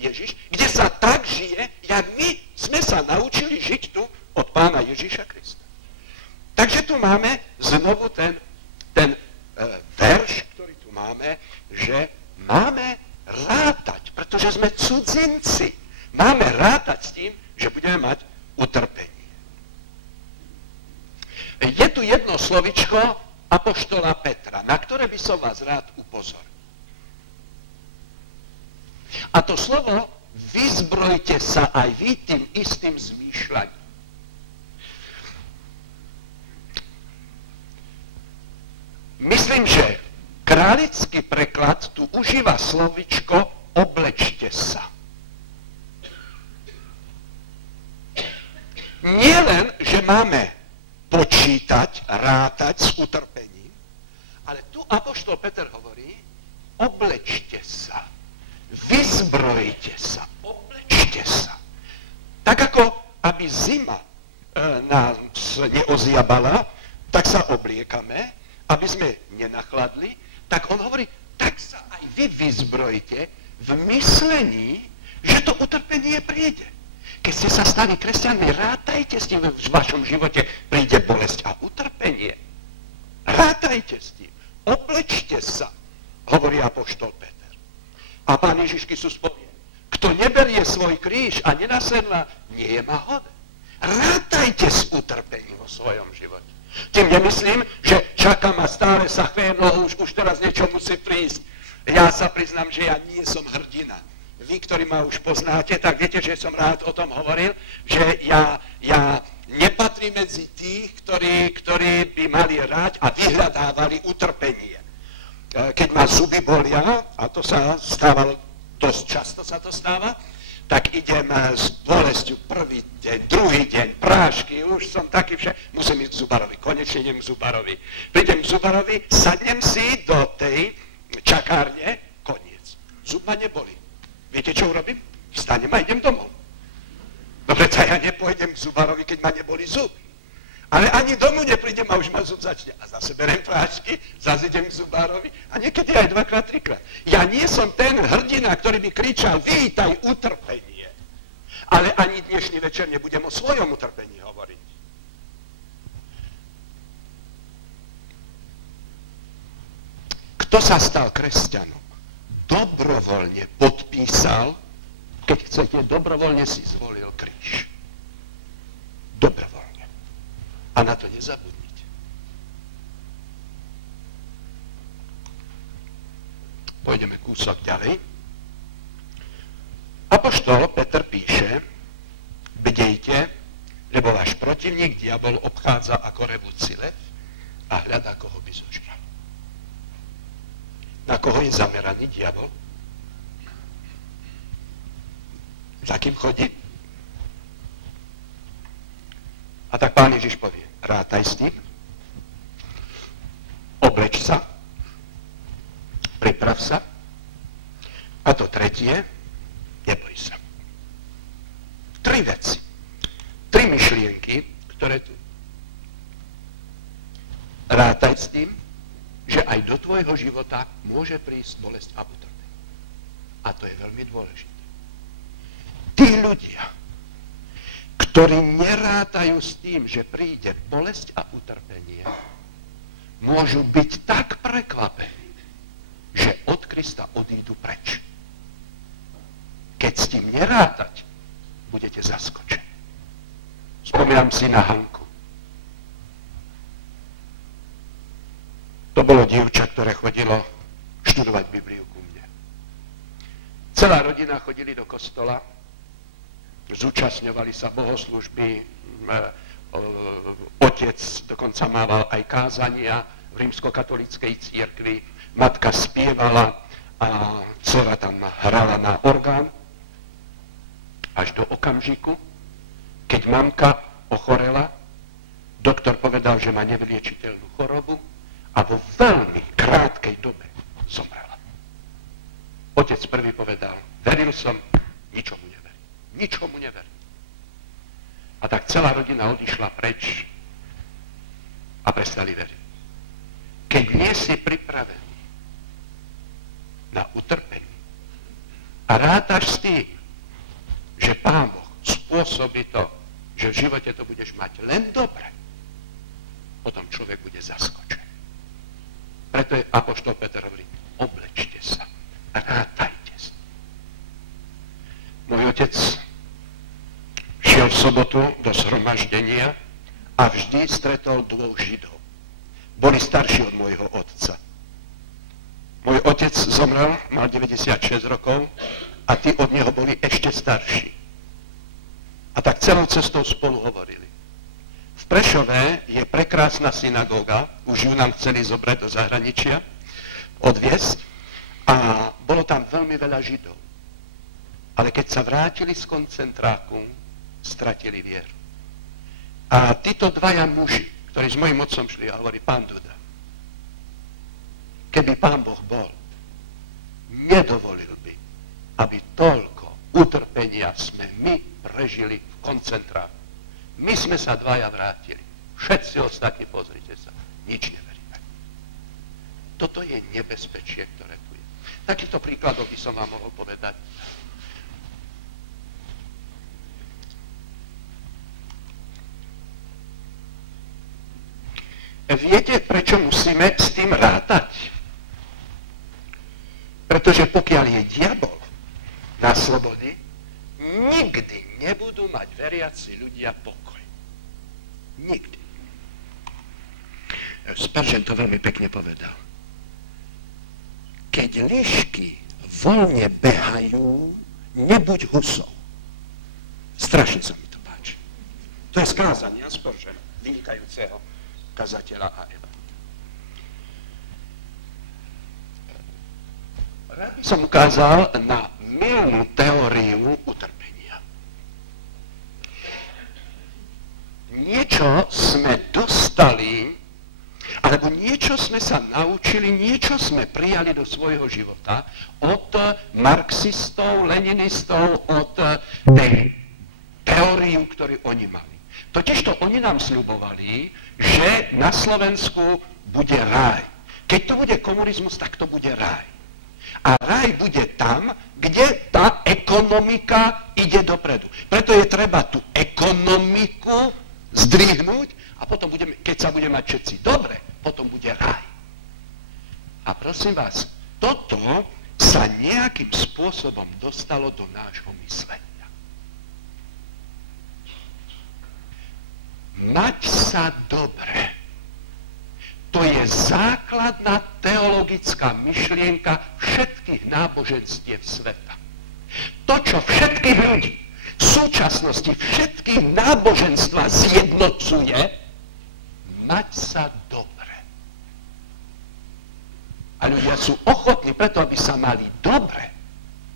Ježiš, kde sa tak žije, jak my sme sa naučili žiť tu od Pána Ježiša Krista. Takže tu máme znovu ten verš, ktorý tu máme, že máme rátať, pretože sme cudzinci. Máme rátať s tým, že budeme mať utrpenie. Je tu jedno slovičko apoštola Petra, na ktoré by som vás rád upozornil. A to slovo vyzbrojte sa aj vy tým istým zmýšľaním. Myslím, že králický preklad tu užíva slovičko oblečte sa. nie len, že máme počítať, rátať s utrpením, ale tu apoštol Peter hovorí, oblečte sa, vyzbrojte sa, oblečte sa. Tak ako aby zima nás neoziabala, tak sa obliekame, aby sme nenachladli, tak on hovorí, tak sa aj vy vyzbrojte v myslení, že to utrpenie príde. Keď ste sa stali kresťanmi, rátajte s tým, v vašom živote príde bolesť a utrpenie. Rátajte s tým. Oblečte sa, hovorí apoštol Peter. A Pán Ježiš Kristus povie, kto neberie svoj kríž a nenasledná, nie je ma hoden. Rátajte s utrpením vo svojom živote. Tým nemyslím, že čaká ma stále sa chvie, no už teraz niečo musí prísť. Ja sa priznám, že ja nie som hrdina. Vy, ktorí ma už poznáte, tak viete, že som rád o tom hovoril, že ja nepatrím medzi tých, ktorí by mali rád a vyhľadávali utrpenie. Keď ma zuby bolia, a to sa stávalo, dosť často sa to stáva, tak idem s bolesťou prvý deň, druhý deň, prášky, už som taký musím ísť k zubarovi, konečne idem k zubarovi. Prídem k zubarovi, sadnem si do tej čakárne, koniec. Zub ma nebolí. Viete, čo urobím? Vstanem a idem domov. No preto ja nepôjdem k zubarovi, keď ma neboli zub. Ale ani domu neprídem a už ma zub začne. A zase berem prášky, zase idem k zubárovi a niekedy aj 2-krát, 3-krát. Ja nie som ten hrdina, ktorý by kričal, vítaj utrpenie. Ale ani dnešný večer nebudem o svojom utrpení hovoriť. Kto sa stal kresťanom? Dobrovoľne podpísal, keď chcete, dobrovoľne si zvolil kríž. Dobrovoľne. A na to nezabudnite. Pôjdeme kúsok ďalej. Apoštol Peter píše, bdejte, lebo váš protivník, diabol, obchádza ako revúci lev a hľadá, koho by zožral. Na koho je zameraný diabol? Za kým chodí? A tak Pán Ježiš povie, rátaj s tým, obleč sa, priprav sa, a to tretie, neboj sa. 3 veci, 3 myšlienky, ktoré tu. Rátaj s tým, že aj do tvojho života môže prísť bolesť a utrpenie. A to je veľmi dôležité. Tí ľudia, ktorí nerátajú s tým, že príde bolesť a utrpenie, môžu byť tak prekvapení, že od Krista odídu preč. Keď s tým nerátať, budete zaskočení. Spomínam si na Hanku. To bolo dievča, ktoré chodilo študovať Bibliu ku mne. Celá rodina chodili do kostola, zúčastňovali sa bohoslužby, otec dokonca mával aj kázania v rímskokatolíckej cirkvi, matka spievala a dcera tam hrala na orgán, až do okamžiku, keď mamka ochorela, doktor povedal, že má nevyliečiteľnú chorobu a vo veľmi krátkej dobe zomrela. Otec prvý povedal, veril som, ničomu neverím. Ničomu neverím. A tak celá rodina odišla preč a prestali veriť. Keď nie si pripravený na utrpenie a rátaš s tým, že Pán Boh spôsobí to, že v živote to budeš mať len dobre, potom človek bude zaskočený. Preto je apoštol Peter hovorí, oblečte sa, rátajte sa. Môj otec šiel v sobotu do zhromaždenia a vždy stretol 2 Židov. Boli starší od môjho otca. Môj otec zomrel, mal 96 rokov a tí od neho boli ešte starší. A tak celou cestou spolu hovorili. V Prešove je prekrásna synagóga, už ju nám chceli zobrať do zahraničia, odviesť, a bolo tam veľmi veľa Židov. Ale keď sa vrátili z koncentráku, stratili vieru. A títo dvaja muži, ktorí s mojim otcom šli, a hovorí, pán Duda, keby pán Boh bol, nedovolil by, aby toľko utrpenia sme my prežili v koncentráku. My sme sa dvaja vrátili. Všetci ostatní, pozrite sa, nič neveríme. Toto je nebezpečie, ktoré tu je. Takýchto príkladov by som vám mohol povedať. Viete, prečo musíme s tým rátať? Pretože pokiaľ je diabol na slobode, nikdy nebudú mať veriaci ľudia pokoj. Nikdy. Spurgeon to veľmi pekne povedal. Keď lišky voľne behajú, nebuď husou. Strašne sa mi to páči. To je skázania Spurgeona, vynikajúceho kazateľa a evangelia. Rád by som ukázal na mylnú teóriu utrpenia. Niečo sme dostali, alebo niečo sme sa naučili, niečo sme prijali do svojho života od marxistov, leninistov, od tej teóriu, ktorú oni mali. Totižto oni nám sľubovali, že na Slovensku bude ráj. Keď to bude komunizmus, tak to bude ráj. A ráj bude tam, kde tá ekonomika ide dopredu. Preto je treba tú ekonomiku zdvihnúť a potom keď sa budeme mať všetci dobre, potom bude ráj. A prosím vás, toto sa nejakým spôsobom dostalo do nášho myslenia. Mať sa dobre. To je základná teologická myšlienka všetkých náboženstiev sveta. To, čo všetkých ľudí v súčasnosti, všetkých náboženstva zjednocuje, mať sa dobre. A ľudia sú ochotní preto, aby sa mali dobre,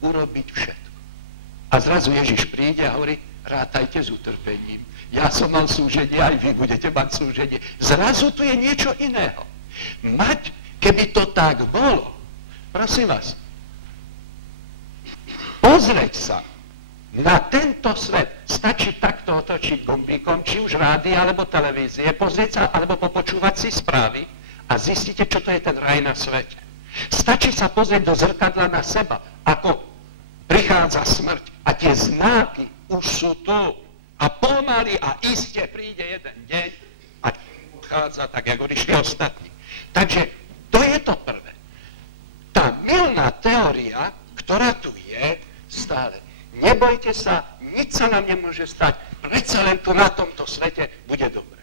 urobiť všetko. A zrazu Ježiš príde a hovorí, rátajte s utrpením. Ja som mal súženie, aj vy budete mať súženie. Zrazu tu je niečo iného. Mať, keby to tak bolo, prosím vás, pozrieť sa na tento svet, stačí takto otočiť gombíkom, či už rádia, alebo televízie, pozrieť sa, alebo popočúvať si správy a zistíte, čo to je ten raj na svete. Stačí sa pozrieť do zrkadla na seba, ako prichádza smrť a tie znáky už sú tu. A pomaly a iste príde jeden deň a odchádza tak, ako odišli ostatní. Takže to je to prvé. Tá mylná teória, ktorá tu je, stále. Nebojte sa, nič sa nám nemôže stať. Predsa len tu na tomto svete bude dobre.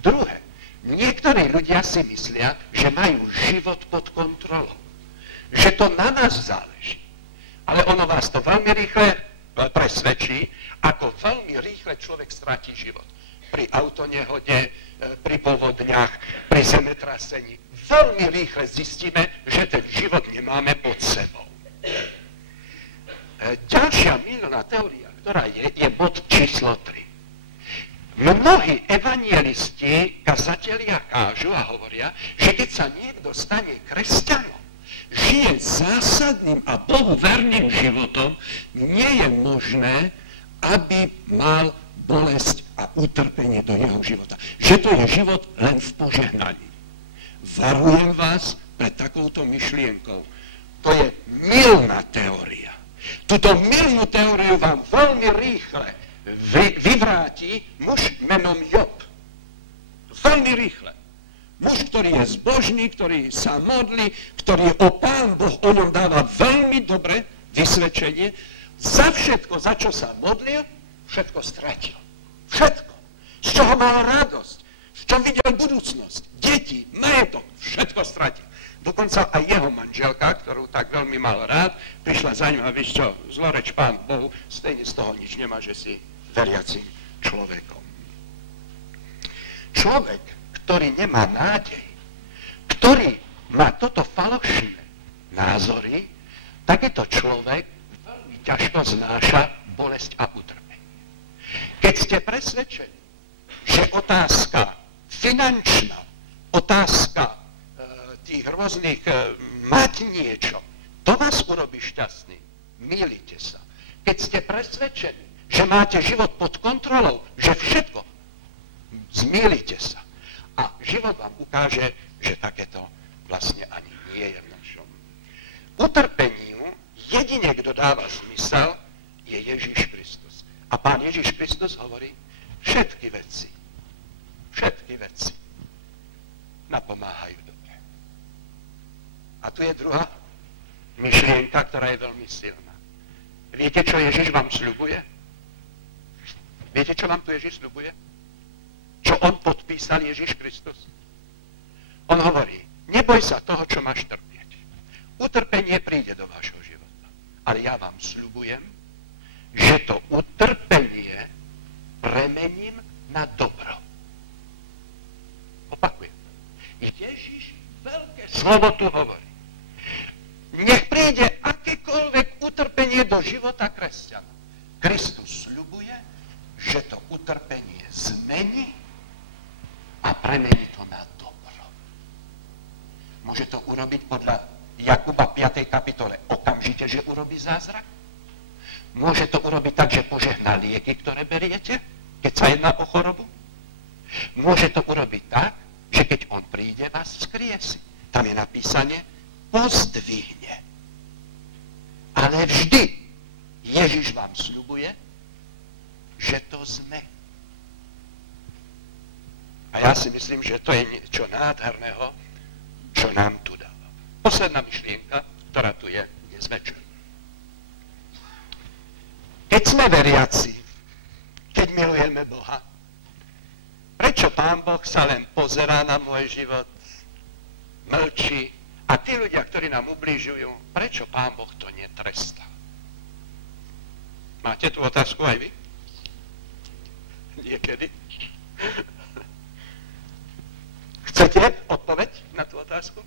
Druhé, niektorí ľudia si myslia, že majú život pod kontrolou. Že to na nás záleží. Ale ono vás to veľmi rýchle presvedčí, ako veľmi rýchle človek stratí život. Pri autonehode, pri povodniach, pri zemetrasení. Veľmi rýchle zistíme, že ten život nemáme pod sebou. Ďalšia mylná teória, ktorá je bod číslo 3. Mnohí evangelisti, kazatelia kážu a hovoria, že keď sa niekto stane kresťanom, žije zásadným a Bohu verným životom, nie je možné, aby mal bolesť a utrpenie do jeho života. Že to je život len v požehnaní. Varujem vás pred takouto myšlienkou. To je mylná teória. Túto mylnú teóriu vám veľmi rýchle vyvráti muž menom Job. Veľmi rýchle. Muž, ktorý je zbožný, ktorý sa modlí, ktorý o Pán Boh o ňom dáva veľmi dobre vysvedčenie, za všetko, za čo sa modlil, všetko stratil. Všetko. Z čoho mal radosť, z čom videl budúcnosť, deti, majetok, všetko stratil. Dokonca aj jeho manželka, ktorú tak veľmi mal rád, prišla za ňou a vieš čo, zloreč Pán Bohu, stejne z toho nič nemá, že si veriacím človekom. Človek, ktorý nemá nádej, ktorý má toto falošné názory, takýto človek veľmi ťažko znáša bolesť a utrpenie. Keď ste presvedčení, že otázka finančná, otázka tých rôznych mať niečo, to vás urobí šťastný. Mýlite sa. Keď ste presvedčení, že máte život pod kontrolou, že všetko, zmýlite sa. A život vám ukáže, že takéto vlastne ani nie je v našom. Utrpeniu jedine, kto dáva zmysel, je Ježiš Kristus. A Pán Ježiš Kristus hovorí, všetky veci napomáhajú dobre. A tu je druhá myšlienka, ktorá je veľmi silná. Viete, čo Ježiš vám sľubuje? Viete, čo vám tu Ježiš sľubuje? Čo on podpísal Ježiš Kristus? On hovorí, neboj sa toho, čo máš trpieť. Utrpenie príde do vášho života. Ale ja vám sľubujem, že to utrpenie premením na dobro. Opakujem. Ježiš veľké slovo tu hovorí. Nech príde akékoľvek utrpenie do života kresťana. Kristus sľubuje, že to utrpenie zmení a premení to na dobro. Môže to urobiť podľa Jakuba 5. kapitole okamžite, že urobí zázrak? Môže to urobiť tak, že požehná lieky, ktoré beriete, keď sa jedná o chorobu? Môže to urobiť tak, že keď on príde, vás vzkriesi. Tam je napísané, pozdvihne. Ale vždy Ježiš vám sľubuje, že to zmení. A ja si myslím, že to je niečo nádherného, čo nám tu dáva. Posledná myšlienka, ktorá tu je dnes večer. Keď sme veriaci, keď milujeme Boha, prečo Pán Boh sa len pozerá na môj život, mlčí, a tí ľudia, ktorí nám ubližujú, prečo Pán Boh to netrestá? Máte tú otázku aj vy? Niekedy? Chcete odpoveď na tú otázku?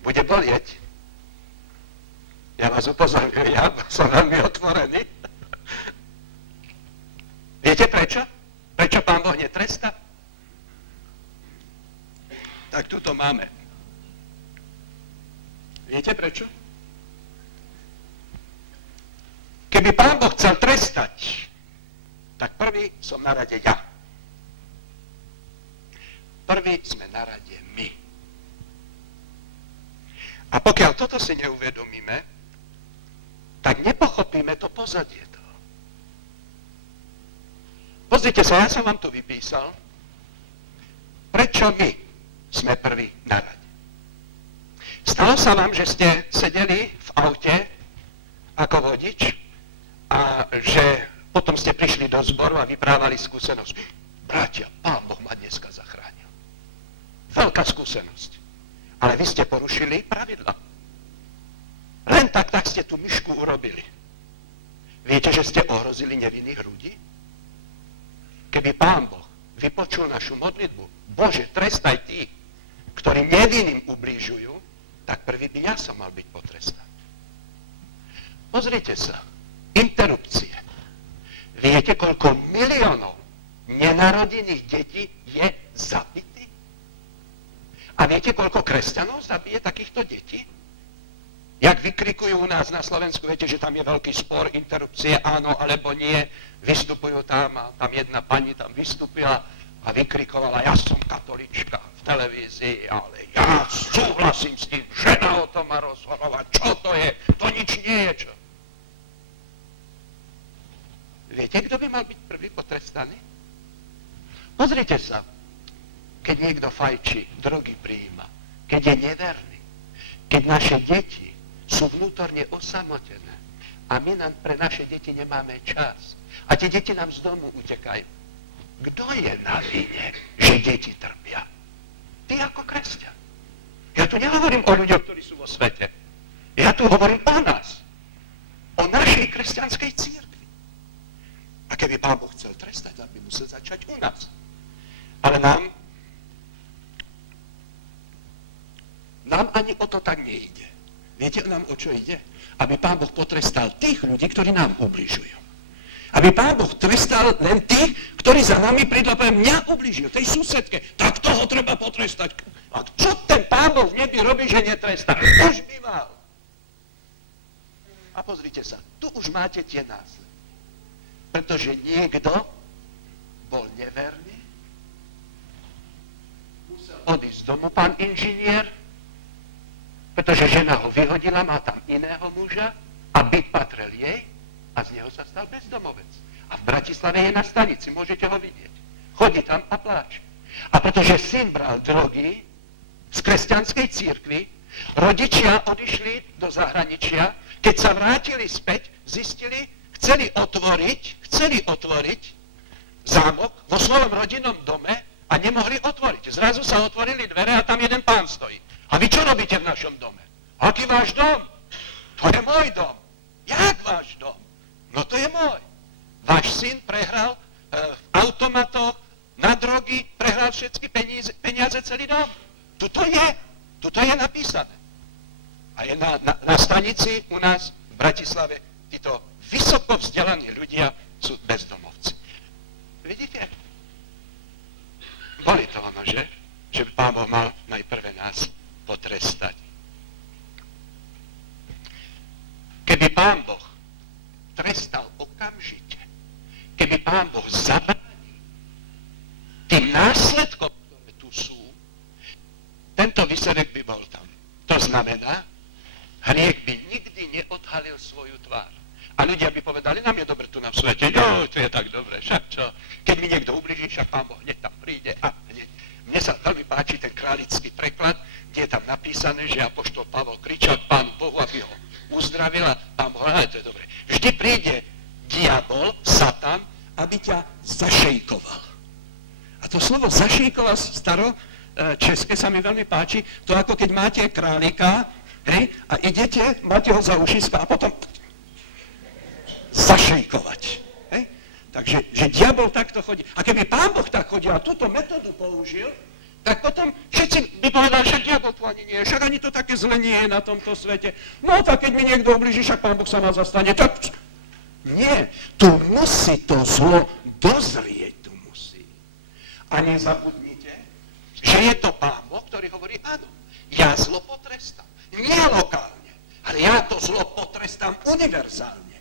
Bude bolieť. Ja vás upozorňujem, ja som veľmi otvorený. Viete prečo? Prečo Pán Boh netrestá? Tak tu to máme. Viete prečo? Keby Pán Boh chcel trestať, tak prvý som na rade ja. Prvý sme na rade my. A pokiaľ toto si neuvedomíme, tak nepochopíme to pozadie toho. Pozrite sa, ja som vám to vypísal. Prečo my sme prví na rade? Stalo sa vám, že ste sedeli v aute ako vodič a že potom ste prišli do zboru a vyprávali skúsenosť. Bratia, Pán Boh ma dneska zachránil. Veľká skúsenosť. Ale vy ste porušili pravidla. Len tak ste tú myšku urobili. Viete, že ste ohrozili nevinných ľudí? Keby Pán Boh vypočul našu modlitbu, Bože, trestaj tých, ktorí nevinným ublížujú, tak prvý by ja som mal byť potrestaný. Pozrite sa, interrupcie. Viete, koľko miliónov nenarodených detí je zabitých? A viete, koľko kresťanov zabije takýchto detí? Jak vykrikujú u nás na Slovensku, viete, že tam je veľký spor, interrupcie, áno alebo nie, vystupujú tam a tam jedna pani tam vystúpila a vykrikovala, ja som katolička v televízii, ale ja súhlasím s tým, žena o tom má rozhodovať, čo to je, to nič nie je, čo. Viete, kto by mal byť prvý potrestaný? Pozrite sa, keď niekto fajčí, drogy prijíma, keď je neverný, keď naše deti sú vnútorne osamotené a my pre naše deti nemáme čas. A tie deti nám z domu utekajú. Kto je na vine, že deti trpia? Ty ako kresťan. Ja tu nehovorím o ľuďoch, ktorí sú vo svete. Ja tu hovorím o nás. O našej kresťanskej cirkvi. A keby Pán Boh chcel trestať, tak by musel začať u nás. Ale nám ani o to tak nejde. Viete nám, o čo ide? Aby Pán Boh potrestal tých ľudí, ktorí nám ubližujú. Aby Pán Boh trestal len tých, ktorí za nami prídu a poviem, mňa ublížil, tej susedke, tak toho treba potrestať. A čo ten Pán Boh v nebi robí, že netrestá? Už by mal. A pozrite sa, tu už máte tie následky. Pretože niekto bol neverný, musel odísť z domu pán inžinier, pretože žena ho vyhodila, má tam iného muža a byt patrel jej a z neho sa stal bezdomovec. A v Bratislave je na stanici, môžete ho vidieť. Chodí tam a pláče. A pretože syn bral drogy z kresťanskej cirkvi, rodičia odišli do zahraničia, keď sa vrátili späť, zistili, chceli otvoriť zámok vo svojom rodinnom dome a nemohli otvoriť. Zrazu sa otvorili dvere a tam jeden pán stojí. A vy čo robíte v našom dome? Aký váš dom? To je môj dom. Jak váš dom? No to je môj. Váš syn prehral v automatoch na drogy, prehral všetky peniaze, celý dom. Tuto je napísané. A je na stanici u nás v Bratislave títo vysoko vzdelaní ľudia sú bezdomovci. Vidíte? Boli to ono, že? Že Pán Boh mal najprv nás potrestať. Keby Pán Boh trestal okamžite, keby Pán Boh zabránil tým následkom, ktoré tu sú, tento výsledek by bol tam. To znamená, hriech by nikdy neodhalil svoju tvár. A ľudia by povedali, nám je dobre tu na svete, no, to je tak dobre, však čo, keď mi niekto ubliží, však Pán Boh hneď tam príde a hneď. Mne sa veľmi páči ten králický preklad, kde je tam napísané, že apoštol Pavol kričal k Pánu Bohu, aby ho uzdravil a Pán Boh, to je dobre. Vždy príde diabol, Satan, aby ťa zašejkoval. A to slovo zašejkoval staro české sa mi veľmi páči, to ako keď máte králika, hej, a idete, máte ho za ušiska a potom zašejkovať. Hej? Takže že diabol takto chodí. A keby Pán Boh tak chodil a túto metódu použil, tak potom všetci by povedali, však diabol tu ani nie je, však ani to také zle nie je na tomto svete. No tak keď mi niekto oblíži, však Pán Boh sa ma zastane. Tak nie, tu musí to zlo dozrieť, tu musí. A nezabudnite, že je to Pán Boh, ktorý hovorí, áno, ja zlo potrestám. Nie lokálne, ale ja to zlo potrestám univerzálne.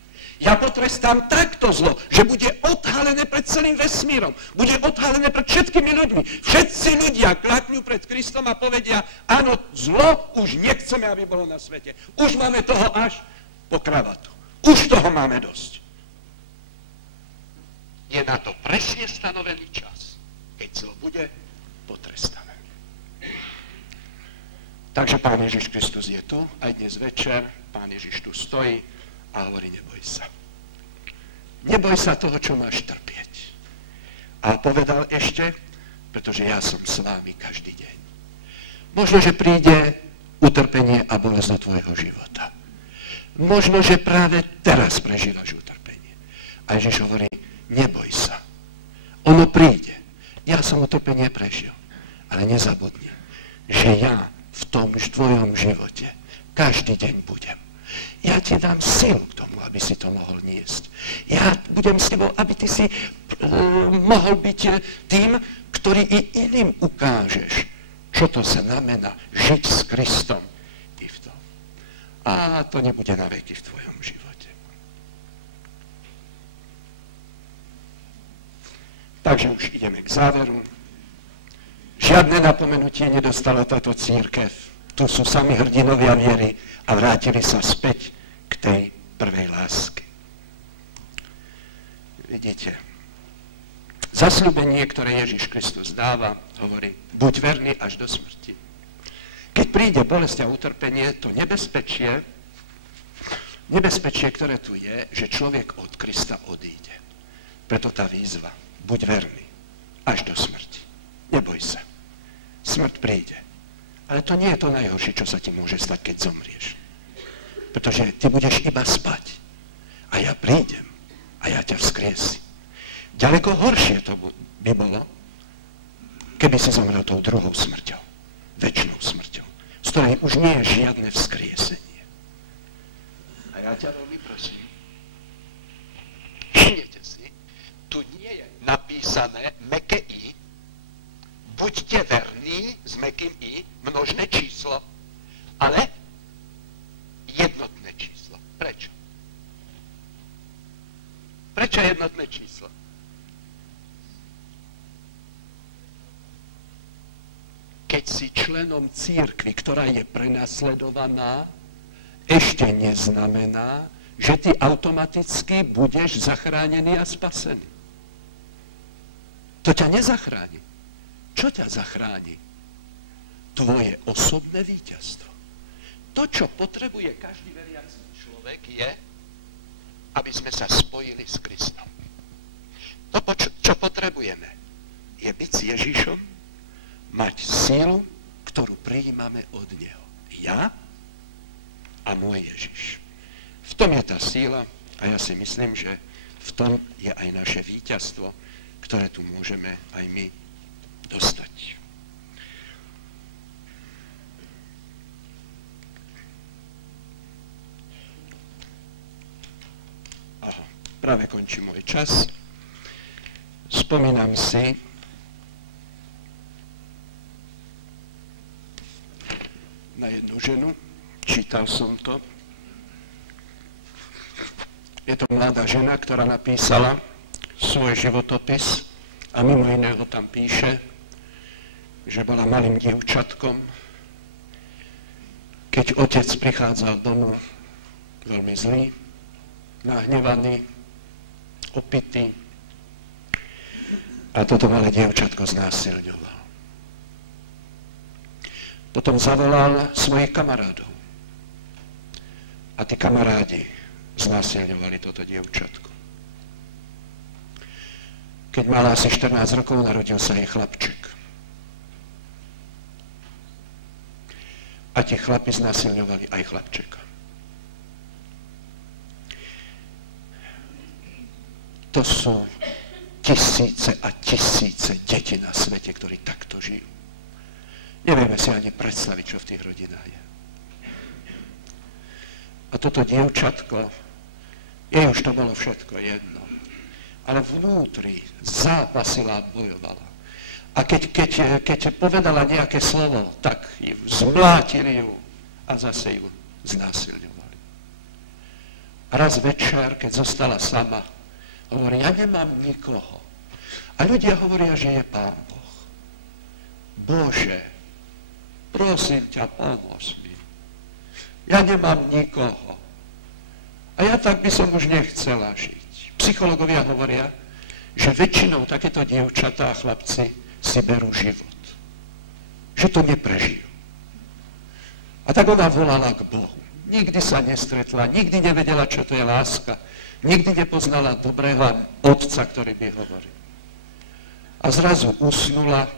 Ja potrestám takto zlo, že bude odhalené pred celým vesmírom, bude odhalené pred všetkými ľuďmi. Všetci ľudia klaknú pred Kristom a povedia, áno, zlo už nechceme, aby bolo na svete. Už máme toho až po kravatu. Už toho máme dosť. Je na to presne stanovený čas, keď zlo bude potrestané. Takže Pán Ježiš Kristus je tu, aj dnes večer, Pán Ježiš tu stojí a hovorí, neboj sa. Neboj sa toho, čo máš trpieť. A povedal ešte, pretože ja som s vámi každý deň. Možno, že príde utrpenie a bolesť do tvojho života. Možno, že práve teraz prežívaš utrpenie. A Ježiš hovorí, neboj sa. Ono príde. Ja som utrpenie prežil. Ale nezabudni, že ja v tom tvojom živote každý deň budem. Ja ti dám silu k tomu, aby si to mohol niesť. Ja budem s tebou, aby ty si mohol byť tým, ktorý i iným ukážeš, čo to sa znamená žiť s Kristom i v tom. A to nebude na veky v tvojom živote. Takže už ideme k záveru. Žiadne napomenutie nedostala táto církev. Tu sú sami hrdinovia viery a vrátili sa späť k tej prvej láske. Vidíte, zasľúbenie, ktoré Ježiš Kristus dáva, hovorí, buď verný až do smrti. Keď príde bolesť a utrpenie, to nebezpečie, ktoré tu je, že človek od Krista odíde. Preto tá výzva, buď verný až do smrti. Neboj sa. Smrť príde. Ale to nie je to najhoršie, čo sa ti môže stať, keď zomrieš. Pretože ty budeš iba spať. A ja prídem. A ja ťa vzkriesím. Ďaleko horšie to by bolo, keby si zomrel tou druhou smrťou. Večnou smrťou. Z ktorej už nie je žiadne vzkriesenie. A ja ťa veľmi prosím. Všimnite sa. čo je jednotné číslo? Keď si členom cirkvi, ktorá je prenasledovaná, ešte neznamená, že ty automaticky budeš zachránený a spasený. To ťa nezachráni. Čo ťa zachráni? Tvoje osobné víťazstvo. To, čo potrebuje každý veriaci človek, je, aby sme sa spojili s Kristom. To, čo potrebujeme, je byť s Ježišom, mať sílu, ktorú prijímame od Neho. Ja a môj Ježiš. V tom je tá síla a ja si myslím, že v tom je aj naše víťazstvo, ktoré tu môžeme aj my dostať. Aha, práve končí môj čas. Spomínam si, na jednu ženu, čítal som to. Je to mladá žena, ktorá napísala svoj životopis a mimo iného tam píše, že bola malým dievčatkom, keď otec prichádzal domov veľmi zlý, nahnevaný, opitý a toto malé dievčatko znásilňoval. Potom zavolal svojich kamarádov. A tí kamarádi znásilňovali toto dievčatko. Keď mala asi 14 rokov, narodil sa jej chlapček. A tí chlapi znásilňovali aj chlapčeka. To sú tisíce a tisíce detí na svete, ktorí takto žijú. Nevieme si ani predstaviť, čo v tých rodinách je. A toto dievčatko, jej už to bolo všetko jedno. Ale vnútri zápasila a bojovala. A keď povedala nejaké slovo, tak ju zmlátili ju a zase ju znásilňovali. A raz večer, keď zostala sama, hovorí, ja nemám nikoho. A ľudia hovoria, že je Pán Boh. Bože, prosím ťa, pomôž mi. Ja nemám nikoho. A ja tak by som už nechcela žiť. Psychológovia hovoria, že väčšinou takéto dievčatá a chlapci si berú život. Že to neprežijú. A tak ona volala k Bohu. Nikdy sa nestretla, nikdy nevedela, čo to je láska. Nikdy nepoznala dobrého otca, ktorý by hovoril. A zrazu usnula,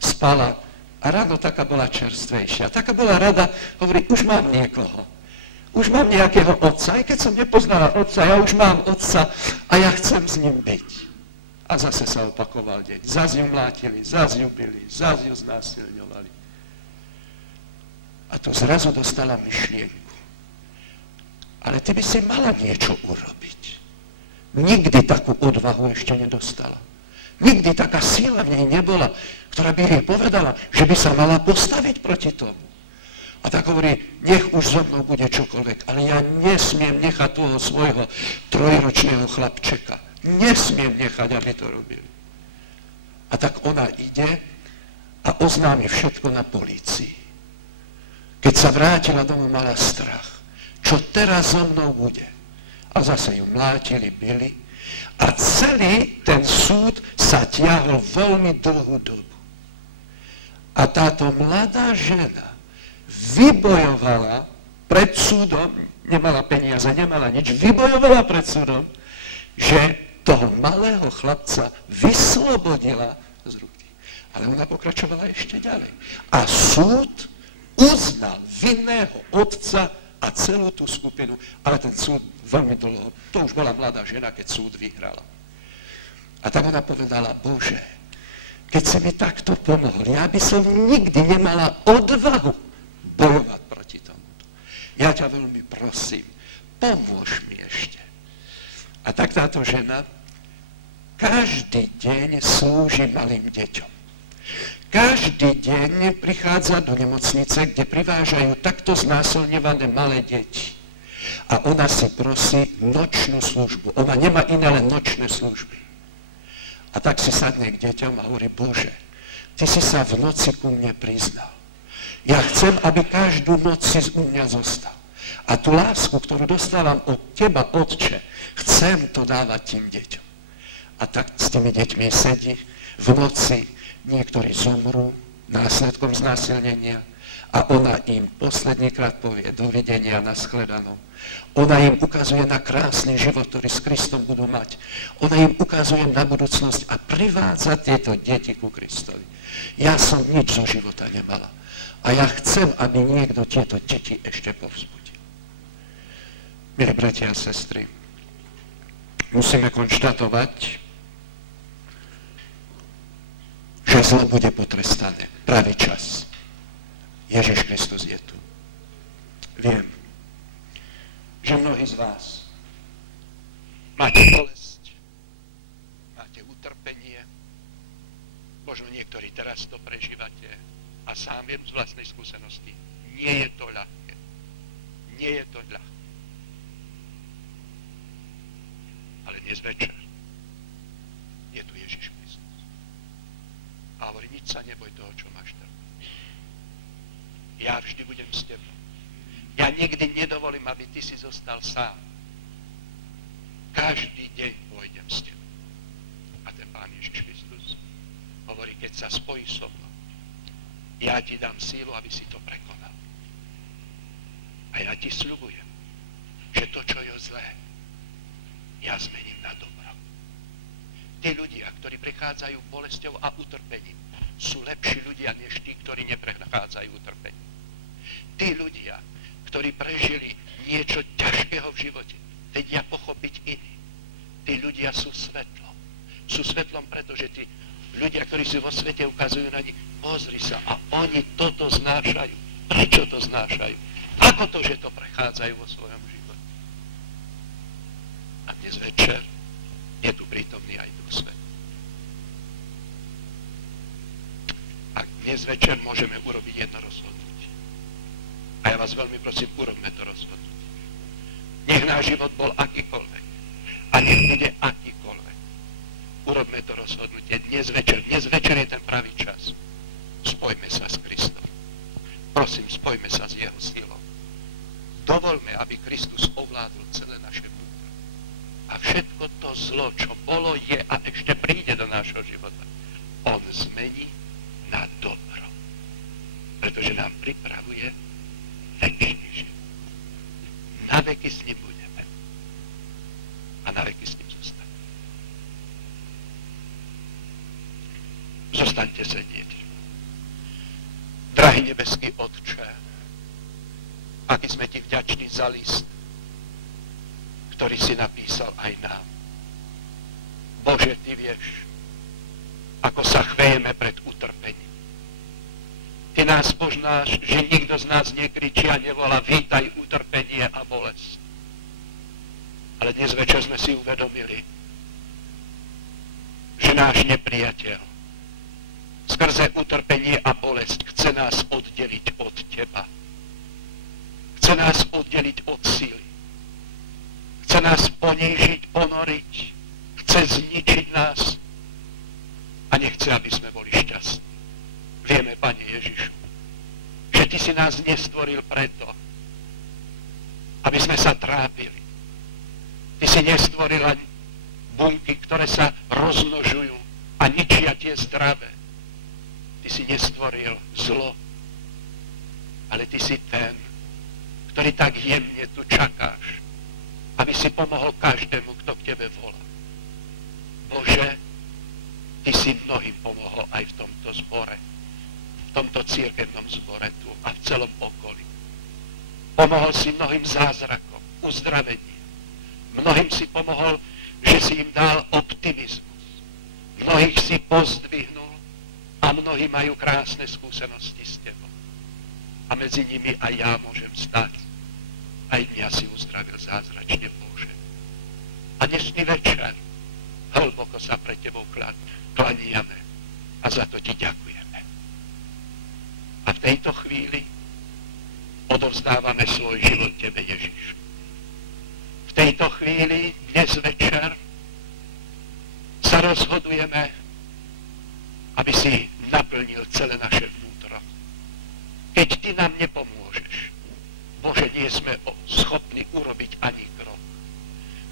spala a ráno taká bola čerstvejšia. Taká bola rada, hovorí, už mám niekoho. Už mám nejakého otca. Aj keď som nepoznala otca, ja už mám otca a ja chcem s ním byť. A zase sa opakoval deň. Zas ju mlátili, zas ju bili, zas ju znásilňovali. A to zrazu dostala myšlienku. Ale ty by si mala niečo urobiť. Nikdy takú odvahu ešte nedostala. Nikdy taká síla v nej nebola, ktorá by jej povedala, že by sa mala postaviť proti tomu. A tak hovorí, nech už so mnou bude čokoľvek, ale ja nesmiem nechať toho svojho trojročného chlapčeka. Nesmiem nechať, aby to robili. A tak ona ide a oznámi všetko na polícii. Keď sa vrátila domov, mala strach. Čo teraz so mnou bude? A zase ju mlátili, bili. A celý ten súd sa tiahol veľmi dlhú dobu. A táto mladá žena vybojovala pred súdom, nemala peniaze, nemala nič, vybojovala pred súdom, že toho malého chlapca vyslobodila z ruky. Ale ona pokračovala ešte ďalej. A súd uznal vinného otca a celú tú skupinu, ale ten súd veľmi dlho, to už bola mladá žena, keď súd vyhrala. A tak ona povedala, Bože, keď si mi takto pomohol, ja by som nikdy nemala odvahu bojovať proti tomuto. Ja ťa veľmi prosím, pomôž mi ešte. A tak táto žena každý deň slúži malým deťom. Každý deň prichádza do nemocnice, kde privážajú takto znásilňované malé deti. A ona si prosí nočnú službu. Ona nemá iné len nočné služby. A tak si sadne k deťom a hovorí, Bože, Ty si sa v noci ku mne priznal. Ja chcem, aby každú noc si u mňa zostal. A tú lásku, ktorú dostávam od Teba, Otče, chcem to dávať tým deťom. A tak s tými deťmi sedí v noci, niektorí zomrú následkom znásilnenia a ona im poslednýkrát povie dovidenia, nashledanou. Ona im ukazuje na krásny život, ktorý s Kristom budú mať. Ona im ukazuje na budúcnosť a privádza tieto deti ku Kristovi. Ja som nič zo života nemala. A ja chcem, aby niekto tieto deti ešte povzbudil. Milí bratia a sestry, musíme konštatovať, že zlo bude potrestané. Pravý čas. Ježiš Kristus je tu. Viem, že mnohí z vás máte bolesť, máte utrpenie, možno niektorí teraz to prežívate a sám viem z vlastnej skúsenosti. Nie je to ľahké. Nie je to ľahké. Ale dnes večer je tu Ježiš Kristus. A hovorí, nič sa neboj toho, čo máš trpieť. Ja vždy budem s tebou. Ja nikdy nedovolím, aby ty si zostal sám. Každý deň pôjdem s tebou. A ten Pán Ježiš Kristus hovorí, keď sa spojíš so mnou, ja ti dám sílu, aby si to prekonal. A ja ti sľubujem, že to, čo je zlé, ja zmením na dobro. Tí ľudia, ktorí prechádzajú bolesťou a utrpením, sú lepší ľudia, než tí, ktorí neprechádzajú utrpením. Tí ľudia, ktorí prežili niečo ťažkého v živote, vedia pochopiť iný. Tí ľudia sú svetlom. Sú svetlom, pretože tí ľudia, ktorí sú vo svete, ukazujú na nich, pozri sa, a oni toto znášajú. Prečo to znášajú? Ako to, že to prechádzajú vo svojom živote? A dnes večer je tu prítomný aj Duch Svätý. A dnes večer môžeme urobiť jedno rozhodnutie. A ja vás veľmi prosím, urobme to rozhodnutie. Nech náš život bol akýkoľvek. A nech bude akýkoľvek. Urobme to rozhodnutie dnes večer. Dnes večer je ten pravý čas. Spojme sa s Kristom. Prosím, spojme sa s Jeho silou. Dovoľme, aby Kristus ovládol celé naše vnútro. A všetko to zlo, čo bolo, je a ešte príde do nášho života, On zmení na dobro. Pretože nám pripravuje večný život. Na veky s ním budeme. A na veky s ním zostaneme. Zostaňte sedieť. Drahý nebeský Otče, aký sme ti vďační za list, ktorý si napísal aj nám. Bože, ty vieš, ako sa chvejeme pred utrpením. Ty nás poznáš, že nikto z nás nekričí a nevolá vítaj utrpenie a bolesť. Ale dnes večer sme si uvedomili, že náš nepriateľ skrze utrpenie a bolesť chce nás oddeliť od teba. Chce nás oddeliť od síly. Chce nás ponížiť, ponoriť. Chce zničiť nás a nechce, aby sme boli šťastní. Vieme, Pane Ježišu, že Ty si nás nestvoril preto, aby sme sa trápili. Ty si nestvoril ani bunky, ktoré sa rozmnožujú a ničia tie zdravé. Ty si nestvoril zlo, ale Ty si ten, ktorý tak jemne tu čakáš, aby si pomohol každému, kto k Tebe volá. Bože, Ty si mnohým pomohol aj v tomto zbore, v tomto cirkevnom zbore tu a v celom okolí. Pomohol si mnohým zázrakom, uzdravení. Mnohým si pomohol, že si im dal optimizmus. Mnohých si pozdvihnul a mnohí majú krásne skúsenosti s Tebou. A medzi nimi aj ja môžem stať. Aj mňa si uzdravil zázračne, Bože. A dnešný večer hlboko sa pre Tebou klaniame a za to Ti ďakujeme. A v tejto chvíli odovzdávame svoj život Tebe, Ježiš. chvíli, dnes večer, sa rozhodujeme, aby si naplnil celé naše vnútro. Keď ty nám nepomôžeš, Bože, nie sme schopní urobiť ani krok.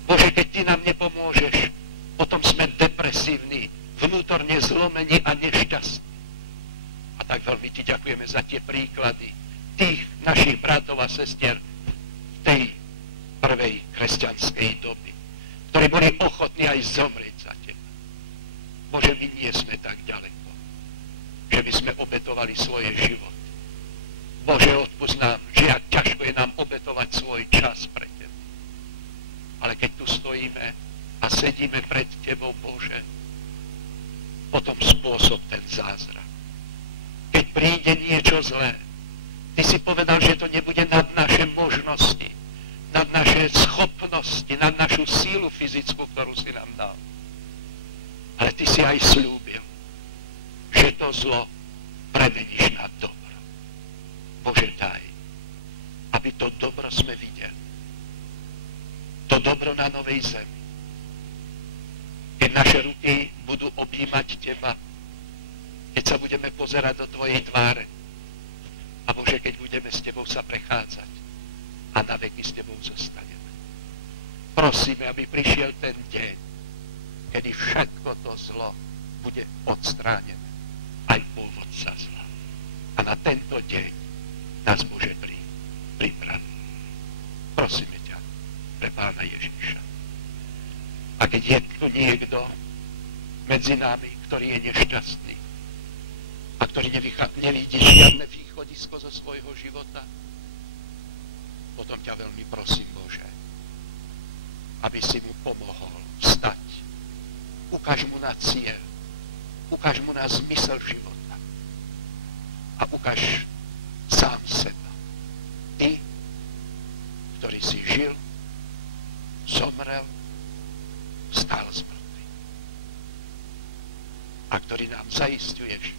Bože, keď ty nám nepomôžeš, potom sme depresívni, vnútorne zlomení a nešťastní. A tak veľmi ti ďakujeme za tie príklady tých našich bratov a sestier v tej prvej kresťanskej doby, ktorí boli ochotní aj zomrieť za teba. Bože, my nie sme tak ďaleko, že by sme obetovali svoje životy. Bože, odpusť nám, že jak ťažko je nám obetovať svoj čas pre teba. Ale keď tu stojíme a sedíme pred tebou, Bože, potom spôsob ten zázrak. Keď príde niečo zlé, ty si povedal, že to nebude nad naše možnosti, nad naše schopnosti, nad našu sílu fyzickú, ktorú si nám dal. Ale ty si aj sľúbil, že to zlo premeníš na dobro. Bože, daj, aby to dobro sme videli. To dobro na novej zemi. Keď naše ruky budú objímať teba, keď sa budeme pozerať do tvojej tváre, a Bože, keď budeme s tebou sa prechádzať a na veky s tebou zostaneme. Prosíme, aby prišiel ten deň, kedy všetko to zlo bude odstránené. Aj pôvodca zla. A na tento deň nás, Bože, pripraví. Prosíme ťa pre Pána Ježiša. A keď je tu niekto medzi nami, ktorý je nešťastný a ktorý nevidí žiadne východisko zo svojho života, potom ťa veľmi prosím, Bože, aby si mu pomohol vstať. Ukáž mu na cieľ, ukáž mu na zmysel života a ukáž sám seba. Ty, ktorý si žil, zomrel, stál z mŕtvych a ktorý nám zaisťuješ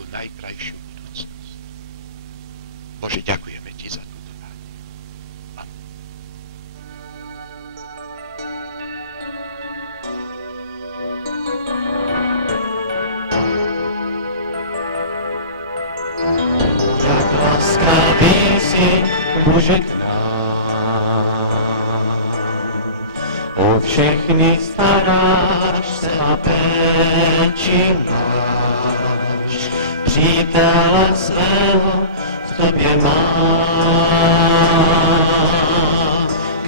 tú najkrajšiu budúcnosť. Bože, ďakujeme ti za túto nádej. Amen. Jak láskavý si, Bože, k nám. O všechny staráš se a péči máš. Přítele svého v tobě mám.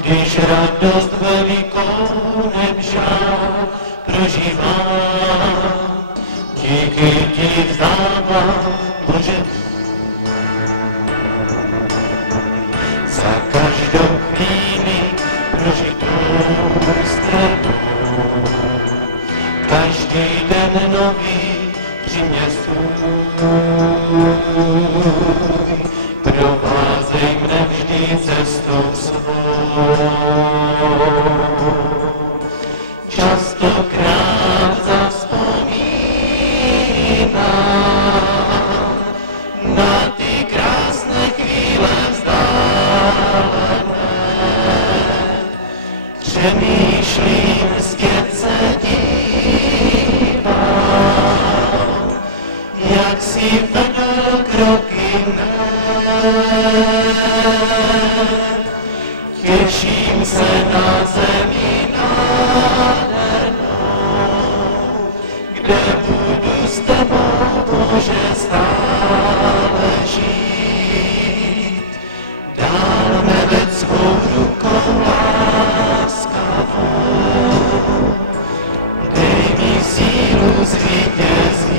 Když radost velikou nebžál prožívám, díky ti vzdávám, Bože, za každou chvíli prožitou s tebou. Každý den nový při mě stůj. Provázej mne vždy cestou svou. Častokrát zavzpomínám na ty krásné chvíle vzdálené. Přemýšlím, zpět se dívám, jak si vedl kroky mé. Těším se na zemi nádhernou, kde budu s tebou, Bože, stále žít. Dál mne ved svou rukou láskavou, dej mi sílu zvítězit.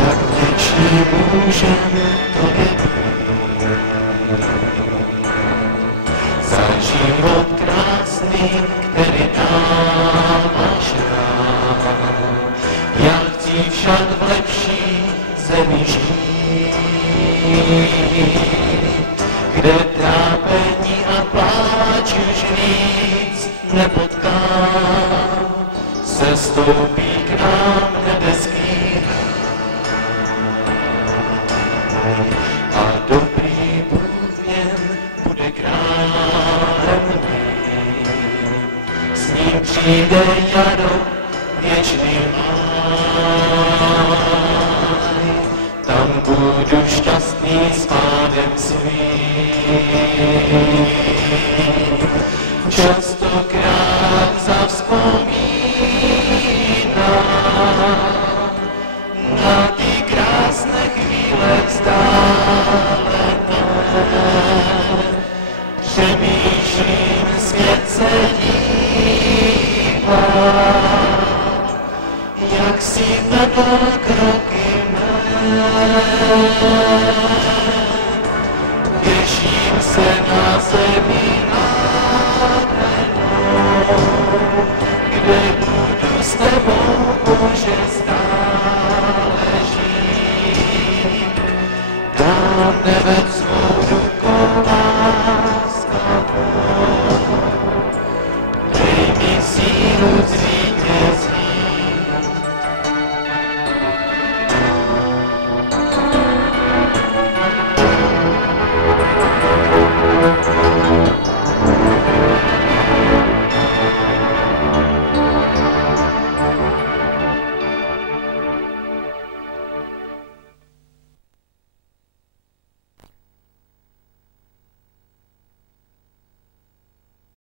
Jak vděční můžeme tobě být za život krásný, který dáváš nám. Já chci však v lepší zemi žít, kde trápení a pláč už víc nepotkám. Sestoupí k nám nebeský ráj. přijde jaro, věčný máj, tam budu šťastný s Pánem svým. Častokrát zavzpomínám na ty krásne chvíle vzdálené. Přemýšlím, svět se dívá, jak si vedl kroky mé. Těším se na zemi kde budu s tebou, Bože, stále žít. Dám nebe